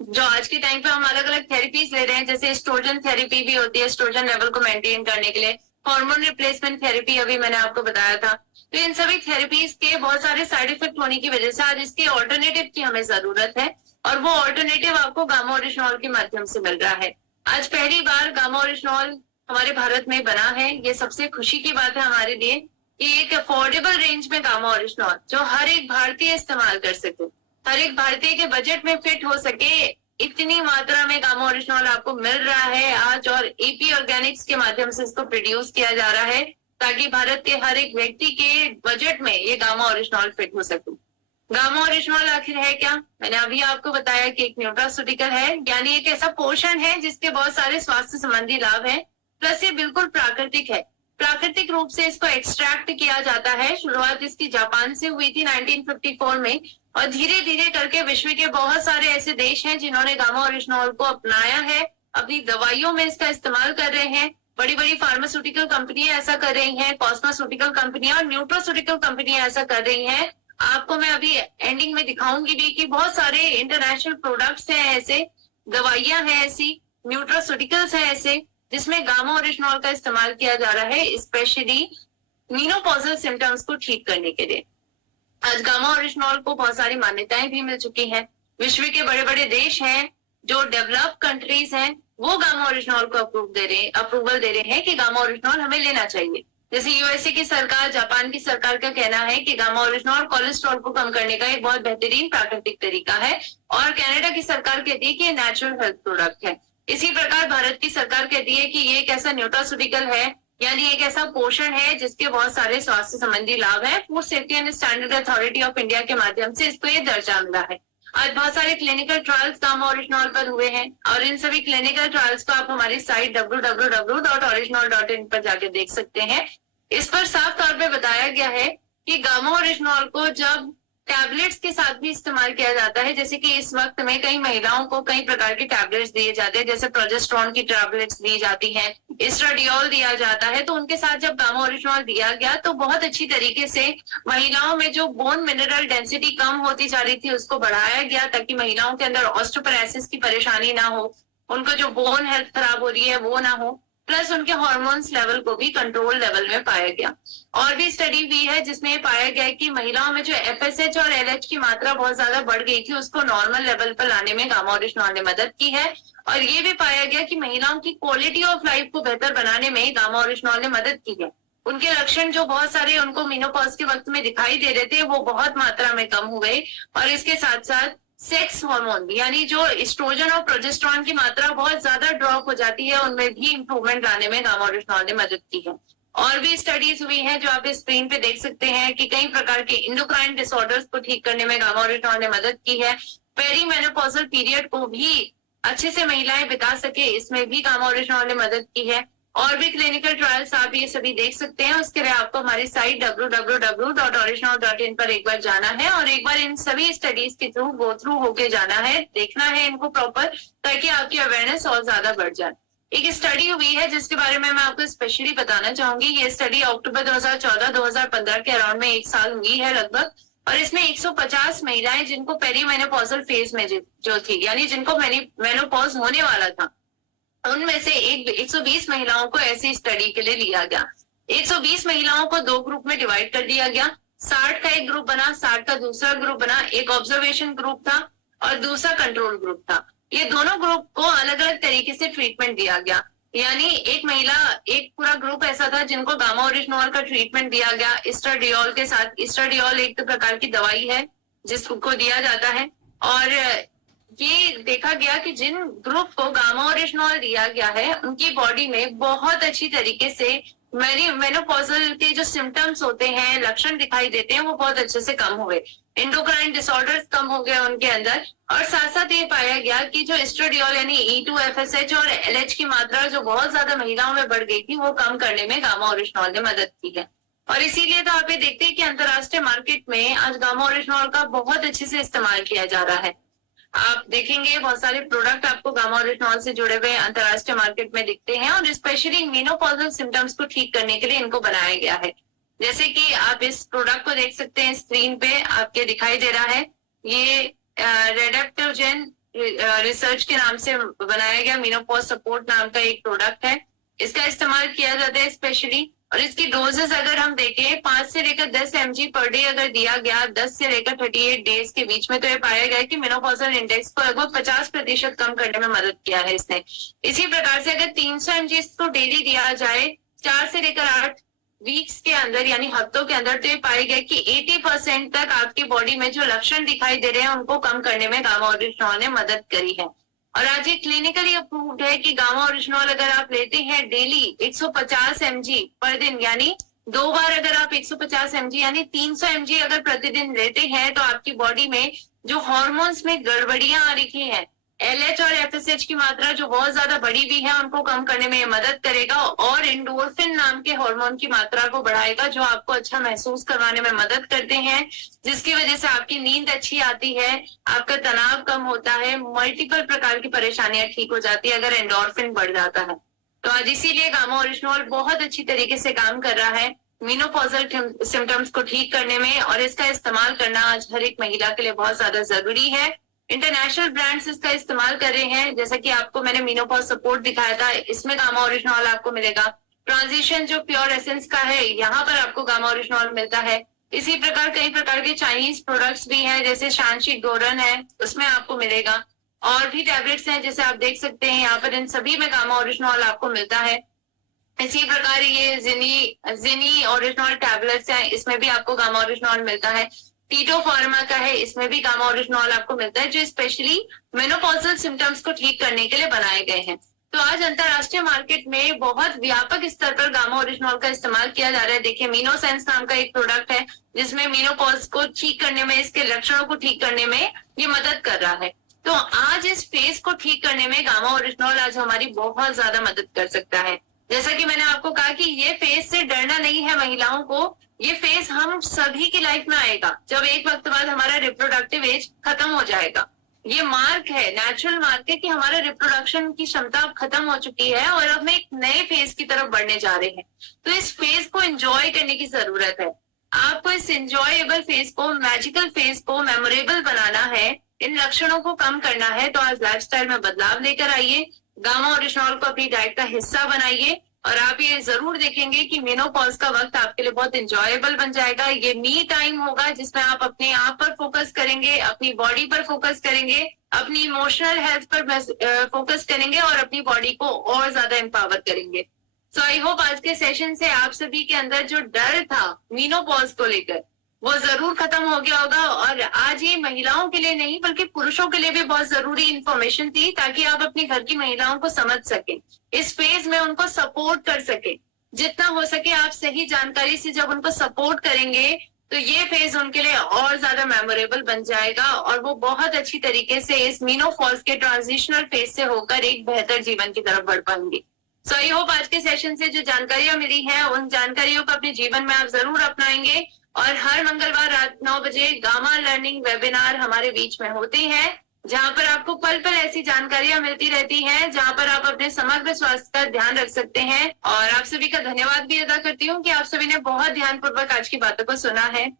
जो आज के टाइम पे हम अलग अलग थेरेपीज ले रहे हैं, जैसे एस्ट्रोजन थेरेपी भी होती है एस्ट्रोजन लेवल को मेंटेन करने के लिए, हार्मोन रिप्लेसमेंट थेरेपी अभी मैंने आपको बताया था। तो इन सभी थेरेपीज के बहुत सारे साइड इफेक्ट होने की वजह से आज इसके ऑल्टरनेटिव की हमें जरूरत है और वो ऑल्टरनेटिव आपको गामा ओरिजिनॉल के माध्यम से मिल रहा है। आज पहली बार गामा ओरिजिनॉल हमारे भारत में बना है, ये सबसे खुशी की बात है हमारे लिए कि एक अफोर्डेबल रेंज में गामा ओरिजिनॉल जो हर एक भारतीय इस्तेमाल कर सके, हर एक भारतीय के बजट में फिट हो सके, इतनी मात्रा में गामा ओरिजिनॉल आपको मिल रहा है आज। और AP ऑर्गेनिक्स के माध्यम से इसको प्रोड्यूस किया जा रहा है ताकि भारत के हर एक व्यक्ति के बजट में ये गामा ओरिजिनॉल फिट हो सके। गामा ओरिजिनॉल आखिर है क्या? मैंने अभी आपको बताया कि एक न्यूट्रास्यूटिकल है, यानी एक ऐसा पोषण है जिसके बहुत सारे स्वास्थ्य संबंधी लाभ है, प्लस ये बिल्कुल प्राकृतिक है। प्राकृतिक रूप से इसको एक्सट्रैक्ट किया जाता है। शुरुआत इसकी जापान से हुई थी 1954 में और धीरे धीरे करके विश्व के बहुत सारे ऐसे देश हैं जिन्होंने गामा ओरिजिनॉल को अपनाया है, अपनी दवाइयों में इसका इस्तेमाल कर रहे हैं। बड़ी बड़ी फार्मास्यूटिकल कंपनियां ऐसा कर रही हैं, कॉस्मेटिकल कंपनियां और न्यूट्रास्यूटिकल कंपनियां ऐसा कर रही हैं। आपको मैं अभी एंडिंग में दिखाऊंगी भी कि बहुत सारे इंटरनेशनल प्रोडक्ट्स हैं ऐसे, दवाइयां हैं ऐसी, न्यूट्रास्यूटिकल्स हैं ऐसे, जिसमें गामा ओरिजिनॉल का इस्तेमाल किया जा रहा है स्पेशली मेनोपॉजल सिम्टम्स को ठीक करने के लिए। आज गामा ओरिजिनॉल को बहुत सारी मान्यताएं भी मिल चुकी हैं। विश्व के बड़े बड़े देश हैं जो डेवलप कंट्रीज हैं, वो गामा ओरिजिनॉल को अप्रूवल दे रहे हैं कि गामा ओरिजिनॉल हमें लेना चाहिए। जैसे USA की सरकार, जापान की सरकार का कहना है कि गामा ओरिजिनॉल कोलेस्ट्रॉल को कम करने का एक बहुत बेहतरीन प्राकृतिक तरीका है और कनाडा की सरकार कहती है कि ये नेचुरल हेल्थ प्रोडक्ट है। इसी प्रकार भारत की सरकार कहती है कि ये एक ऐसा न्यूट्रास्यूटिकल है, यानी एक ऐसा पोषण है जिसके बहुत सारे स्वास्थ्य संबंधी लाभ है। Food safety and standard authority of India के माध्यम से इसको ये दर्जा मिला है। आज बहुत सारे क्लिनिकल ट्रायल्स गामा ओरिजिनॉल पर हुए हैं और इन सभी क्लिनिकल ट्रायल्स को आप हमारी साइट www.original.in पर जाकर देख सकते हैं। इस पर साफ तौर पे बताया गया है कि गामा ओरिजिनॉल को जब टैबलेट्स के साथ भी इस्तेमाल किया जाता है, जैसे कि इस वक्त में कई महिलाओं को कई प्रकार के टैबलेट्स दिए जाते हैं, जैसे प्रोजेस्टेरोन की टैबलेट्स दी जाती हैं, एस्ट्राडियोल दिया जाता है, तो उनके साथ जब गामा ओरिजिनॉल दिया गया तो बहुत अच्छी तरीके से महिलाओं में जो बोन मिनरल डेंसिटी कम होती जा रही थी उसको बढ़ाया गया ताकि महिलाओं के अंदर ऑस्टियोपोरोसिस की परेशानी ना हो, उनको जो बोन हेल्थ खराब हो रही है वो ना हो, प्लस उनके हार्मोन्स लेवल को भी कंट्रोल लेवल में पाया गया। और भी स्टडी हुई है जिसमें पाया गया कि महिलाओं में जो FSH और LH की मात्रा बहुत ज्यादा बढ़ गई थी उसको नॉर्मल लेवल पर लाने में गामा ओरिजिनॉल ने मदद की है। और ये भी पाया गया कि महिलाओं की क्वालिटी ऑफ लाइफ को बेहतर बनाने में गामा ओरिजिनॉल ने मदद की है। उनके लक्षण जो बहुत सारे उनको मेनोपॉज के वक्त में दिखाई दे रहे थे वो बहुत मात्रा में कम हुए और इसके साथ साथ सेक्स हार्मोन यानी जो एस्ट्रोजन और प्रोजेस्टेरोन की मात्रा बहुत ज्यादा ड्रॉप हो जाती है उनमें भी इंप्रूवमेंट लाने में गामा ओरिजिनॉल ने मदद की है। और भी स्टडीज हुई हैं जो आप इस स्क्रीन पे देख सकते हैं कि कई प्रकार के इंडोक्राइन डिसऑर्डर्स को ठीक करने में गामा ओरिजिनॉल ने मदद की है। पेरीमेनोपॉजल पीरियड को भी अच्छे से महिलाएं बिता सके, इसमें भी गामा ओरिजिनॉल ने मदद की है। और भी क्लिनिकल ट्रायल्स आप ये सभी देख सकते हैं। उसके लिए आपको हमारी साइट www.original.in पर एक बार जाना है और एक बार इन सभी स्टडीज के थ्रू गो थ्रू होके जाना है, देखना है इनको प्रॉपर, ताकि आपकी अवेयरनेस और ज्यादा बढ़ जाए। एक स्टडी हुई है जिसके बारे में मैं आपको स्पेशली बताना चाहूंगी। ये स्टडी अक्टूबर 2014-2015 के अराउंड में एक साल हुई है लगभग, और इसमें 150 महिलाएं जिनको पेरीमेनोपॉजल फेज में जो थी, यानी जिनको मेनोपॉज होने वाला था, उनमें से 120 महिलाओं को ऐसी स्टडी के लिए लिया गया। 120 महिलाओं को दो ग्रुप में डिवाइड कर दिया गया। 60 का एक ग्रुप बना, 60 का दूसरा ग्रुप बना। एक ऑब्जर्वेशन ग्रुप था और दूसरा कंट्रोल ग्रुप था। ये दोनों ग्रुप को अलग अलग तरीके से ट्रीटमेंट दिया गया। यानी एक पूरा ग्रुप ऐसा था जिनको गामा ओरिजिनोल का ट्रीटमेंट दिया गया एस्ट्राडियोल के साथ। एस्ट्राडियोल एक तो प्रकार की दवाई है जिसको दिया जाता है, और ये देखा गया कि जिन ग्रुप को गामा ओरिजिनोल दिया गया है उनकी बॉडी में बहुत अच्छी तरीके से मेनोपॉजल के जो सिम्टम्स होते हैं, लक्षण दिखाई देते हैं, वो बहुत अच्छे से कम हुए। एंडोक्राइन डिसऑर्डर्स कम हो गए उनके अंदर, और साथ साथ ये पाया गया कि जो एस्ट्राडियोल यानी E2 FSH और LH की मात्रा जो बहुत ज्यादा महिलाओं में बढ़ गई थी, वो कम करने में गामा ओरिजिनोल ने मदद की है। और इसीलिए तो आप ये देखते हैं कि अंतरराष्ट्रीय मार्केट में आज गामा ओरिजिनोल का बहुत अच्छे से इस्तेमाल किया जा रहा है। आप देखेंगे बहुत सारे प्रोडक्ट आपको गामा ओरिजिनोल से जुड़े हुए अंतरराष्ट्रीय मार्केट में दिखते हैं, और स्पेशली मेनोपॉजल सिम्टम्स को ठीक करने के लिए इनको बनाया गया है। जैसे कि आप इस प्रोडक्ट को देख सकते हैं, स्क्रीन पे आपके दिखाई दे रहा है। ये रेडेप्टोजेन रिसर्च के नाम से बनाया गया मेनोपॉज सपोर्ट नाम का एक प्रोडक्ट है। इसका इस्तेमाल किया जाता है स्पेशली, और इसकी डोजेस अगर हम देखें 5 से लेकर 10 mg पर डे अगर दिया गया 10 से लेकर 38 डेज के बीच में, तो ये पाया गया कि मेनोपॉजल इंडेक्स को लगभग 50% कम करने में मदद किया है इसने। इसी प्रकार से अगर 300 mg को डेली दिया जाए 4 से लेकर 8 वीक्स के अंदर यानी हफ्तों के अंदर, तो ये पाया गया कि 80% तक आपकी बॉडी में जो लक्षण दिखाई दे रहे हैं उनको कम करने में गामा ओरिजिनोल ने मदद करी है। और आज ये क्लिनिकली अप्रूव्ड है कि गामा ओरिजिनोल अगर आप लेते हैं डेली 150 mg पर दिन, यानी 2 बार अगर आप 150 mg यानी 300 mg अगर प्रतिदिन लेते हैं, तो आपकी बॉडी में जो हार्मोन्स में गड़बड़ियां आ रही हैं, LH और FSH की मात्रा जो बहुत ज्यादा बढ़ी हुई है, उनको कम करने में मदद करेगा, और एंडोर्फिन नाम के हार्मोन की मात्रा को बढ़ाएगा जो आपको अच्छा महसूस करवाने में मदद करते हैं, जिसकी वजह से आपकी नींद अच्छी आती है, आपका तनाव कम होता है, मल्टीपल प्रकार की परेशानियां ठीक हो जाती है अगर एंडोर्फिन बढ़ जाता है। तो आज इसीलिए गामा ओरिजिनोल बहुत अच्छी तरीके से काम कर रहा है मेनोपॉजल सिम्टम्स को ठीक करने में, और इसका इस्तेमाल करना आज हर एक महिला के लिए बहुत ज्यादा जरूरी है। इंटरनेशनल ब्रांड्स इसका इस्तेमाल कर रहे हैं, जैसा कि आपको मैंने मेनोपॉज सपोर्ट दिखाया था, इसमें गामा ओरिजिनोल आपको मिलेगा। ट्रांजिशन जो प्योर एसेंस का है, यहाँ पर आपको गामा ओरिजिनोल मिलता है। इसी प्रकार कई प्रकार के चाइनीज प्रोडक्ट्स भी हैं, जैसे शानशी गोरन है, उसमें आपको मिलेगा। और भी टैबलेट्स हैं जैसे आप देख सकते हैं यहाँ पर, इन सभी में गामा ओरिजिनोल आपको मिलता है। इसी प्रकार ये जिनी ओरिजिनोल टैबलेट्स हैं, इसमें भी आपको गामा ओरिजिनोल मिलता है। टीटो फार्मा का है, इसमें भी गामा ओरिजिनोल आपको मिलता है, जो स्पेशली मेनोपॉजल सिम्टम्स को ठीक करने के लिए बनाए गए हैं। तो आज अंतरराष्ट्रीय मार्केट में बहुत व्यापक स्तर पर गामा ओरिजिनोल का इस्तेमाल किया जा रहा है। देखिए, मीनोसेंस नाम का एक प्रोडक्ट है जिसमें मेनोपॉज को ठीक करने में, इसके लक्षणों को ठीक करने में ये मदद कर रहा है। तो आज इस फेज को ठीक करने में गामा ओरिजिनोल आज हमारी बहुत ज्यादा मदद कर सकता है। जैसा कि मैंने आपको कहा कि ये फेज से डरना नहीं है महिलाओं को, ये फेज हम सभी की लाइफ में आएगा जब एक वक्त बाद हमारा रिप्रोडक्टिव एज खत्म हो जाएगा। ये मार्क है, नेचुरल मार्क है कि हमारा रिप्रोडक्शन की क्षमता अब खत्म हो चुकी है और अब हम एक नए फेज की तरफ बढ़ने जा रहे हैं। तो इस फेज को एंजॉय करने की जरूरत है। आपको इस एंजॉयबल फेज को, मैजिकल फेज को मेमोरेबल बनाना है, इन लक्षणों को कम करना है। तो आज लाइफस्टाइल में बदलाव लेकर आइए, गामा ओरिजिनोल को अपनी डाइट का हिस्सा बनाइए, और आप ये जरूर देखेंगे कि मेनोपॉज का वक्त आपके लिए बहुत एंजॉयबल बन जाएगा। ये मी टाइम होगा जिसमें आप अपने आप पर फोकस करेंगे, अपनी बॉडी पर फोकस करेंगे, अपनी इमोशनल हेल्थ पर फोकस करेंगे, और अपनी बॉडी को और ज्यादा एम्पावर करेंगे। सो आई होप आज के सेशन से आप सभी के अंदर जो डर था मेनोपॉज को लेकर, वो जरूर खत्म हो गया होगा। और आज ये महिलाओं के लिए नहीं बल्कि पुरुषों के लिए भी बहुत जरूरी इंफॉर्मेशन थी, ताकि आप अपने घर की महिलाओं को समझ सके, इस फेज में उनको सपोर्ट कर सके। जितना हो सके आप सही जानकारी से जब उनको सपोर्ट करेंगे, तो ये फेज उनके लिए और ज्यादा मेमोरेबल बन जाएगा, और वो बहुत अच्छी तरीके से इस मेनोपॉज के ट्रांजिशनल फेज से होकर एक बेहतर जीवन की तरफ बढ़ पाएंगे। सो आई होप आज के सेशन से जो जानकारियां मिली हैं, उन जानकारियों को अपने जीवन में आप जरूर अपनाएंगे। और हर मंगलवार रात 9 बजे गामा लर्निंग वेबिनार हमारे बीच में होते हैं, जहां पर आपको पल पल ऐसी जानकारियां मिलती रहती हैं, जहां पर आप अपने समग्र स्वास्थ्य का ध्यान रख सकते हैं। और आप सभी का धन्यवाद भी अदा करती हूँ कि आप सभी ने बहुत ध्यानपूर्वक आज की बातों को सुना है।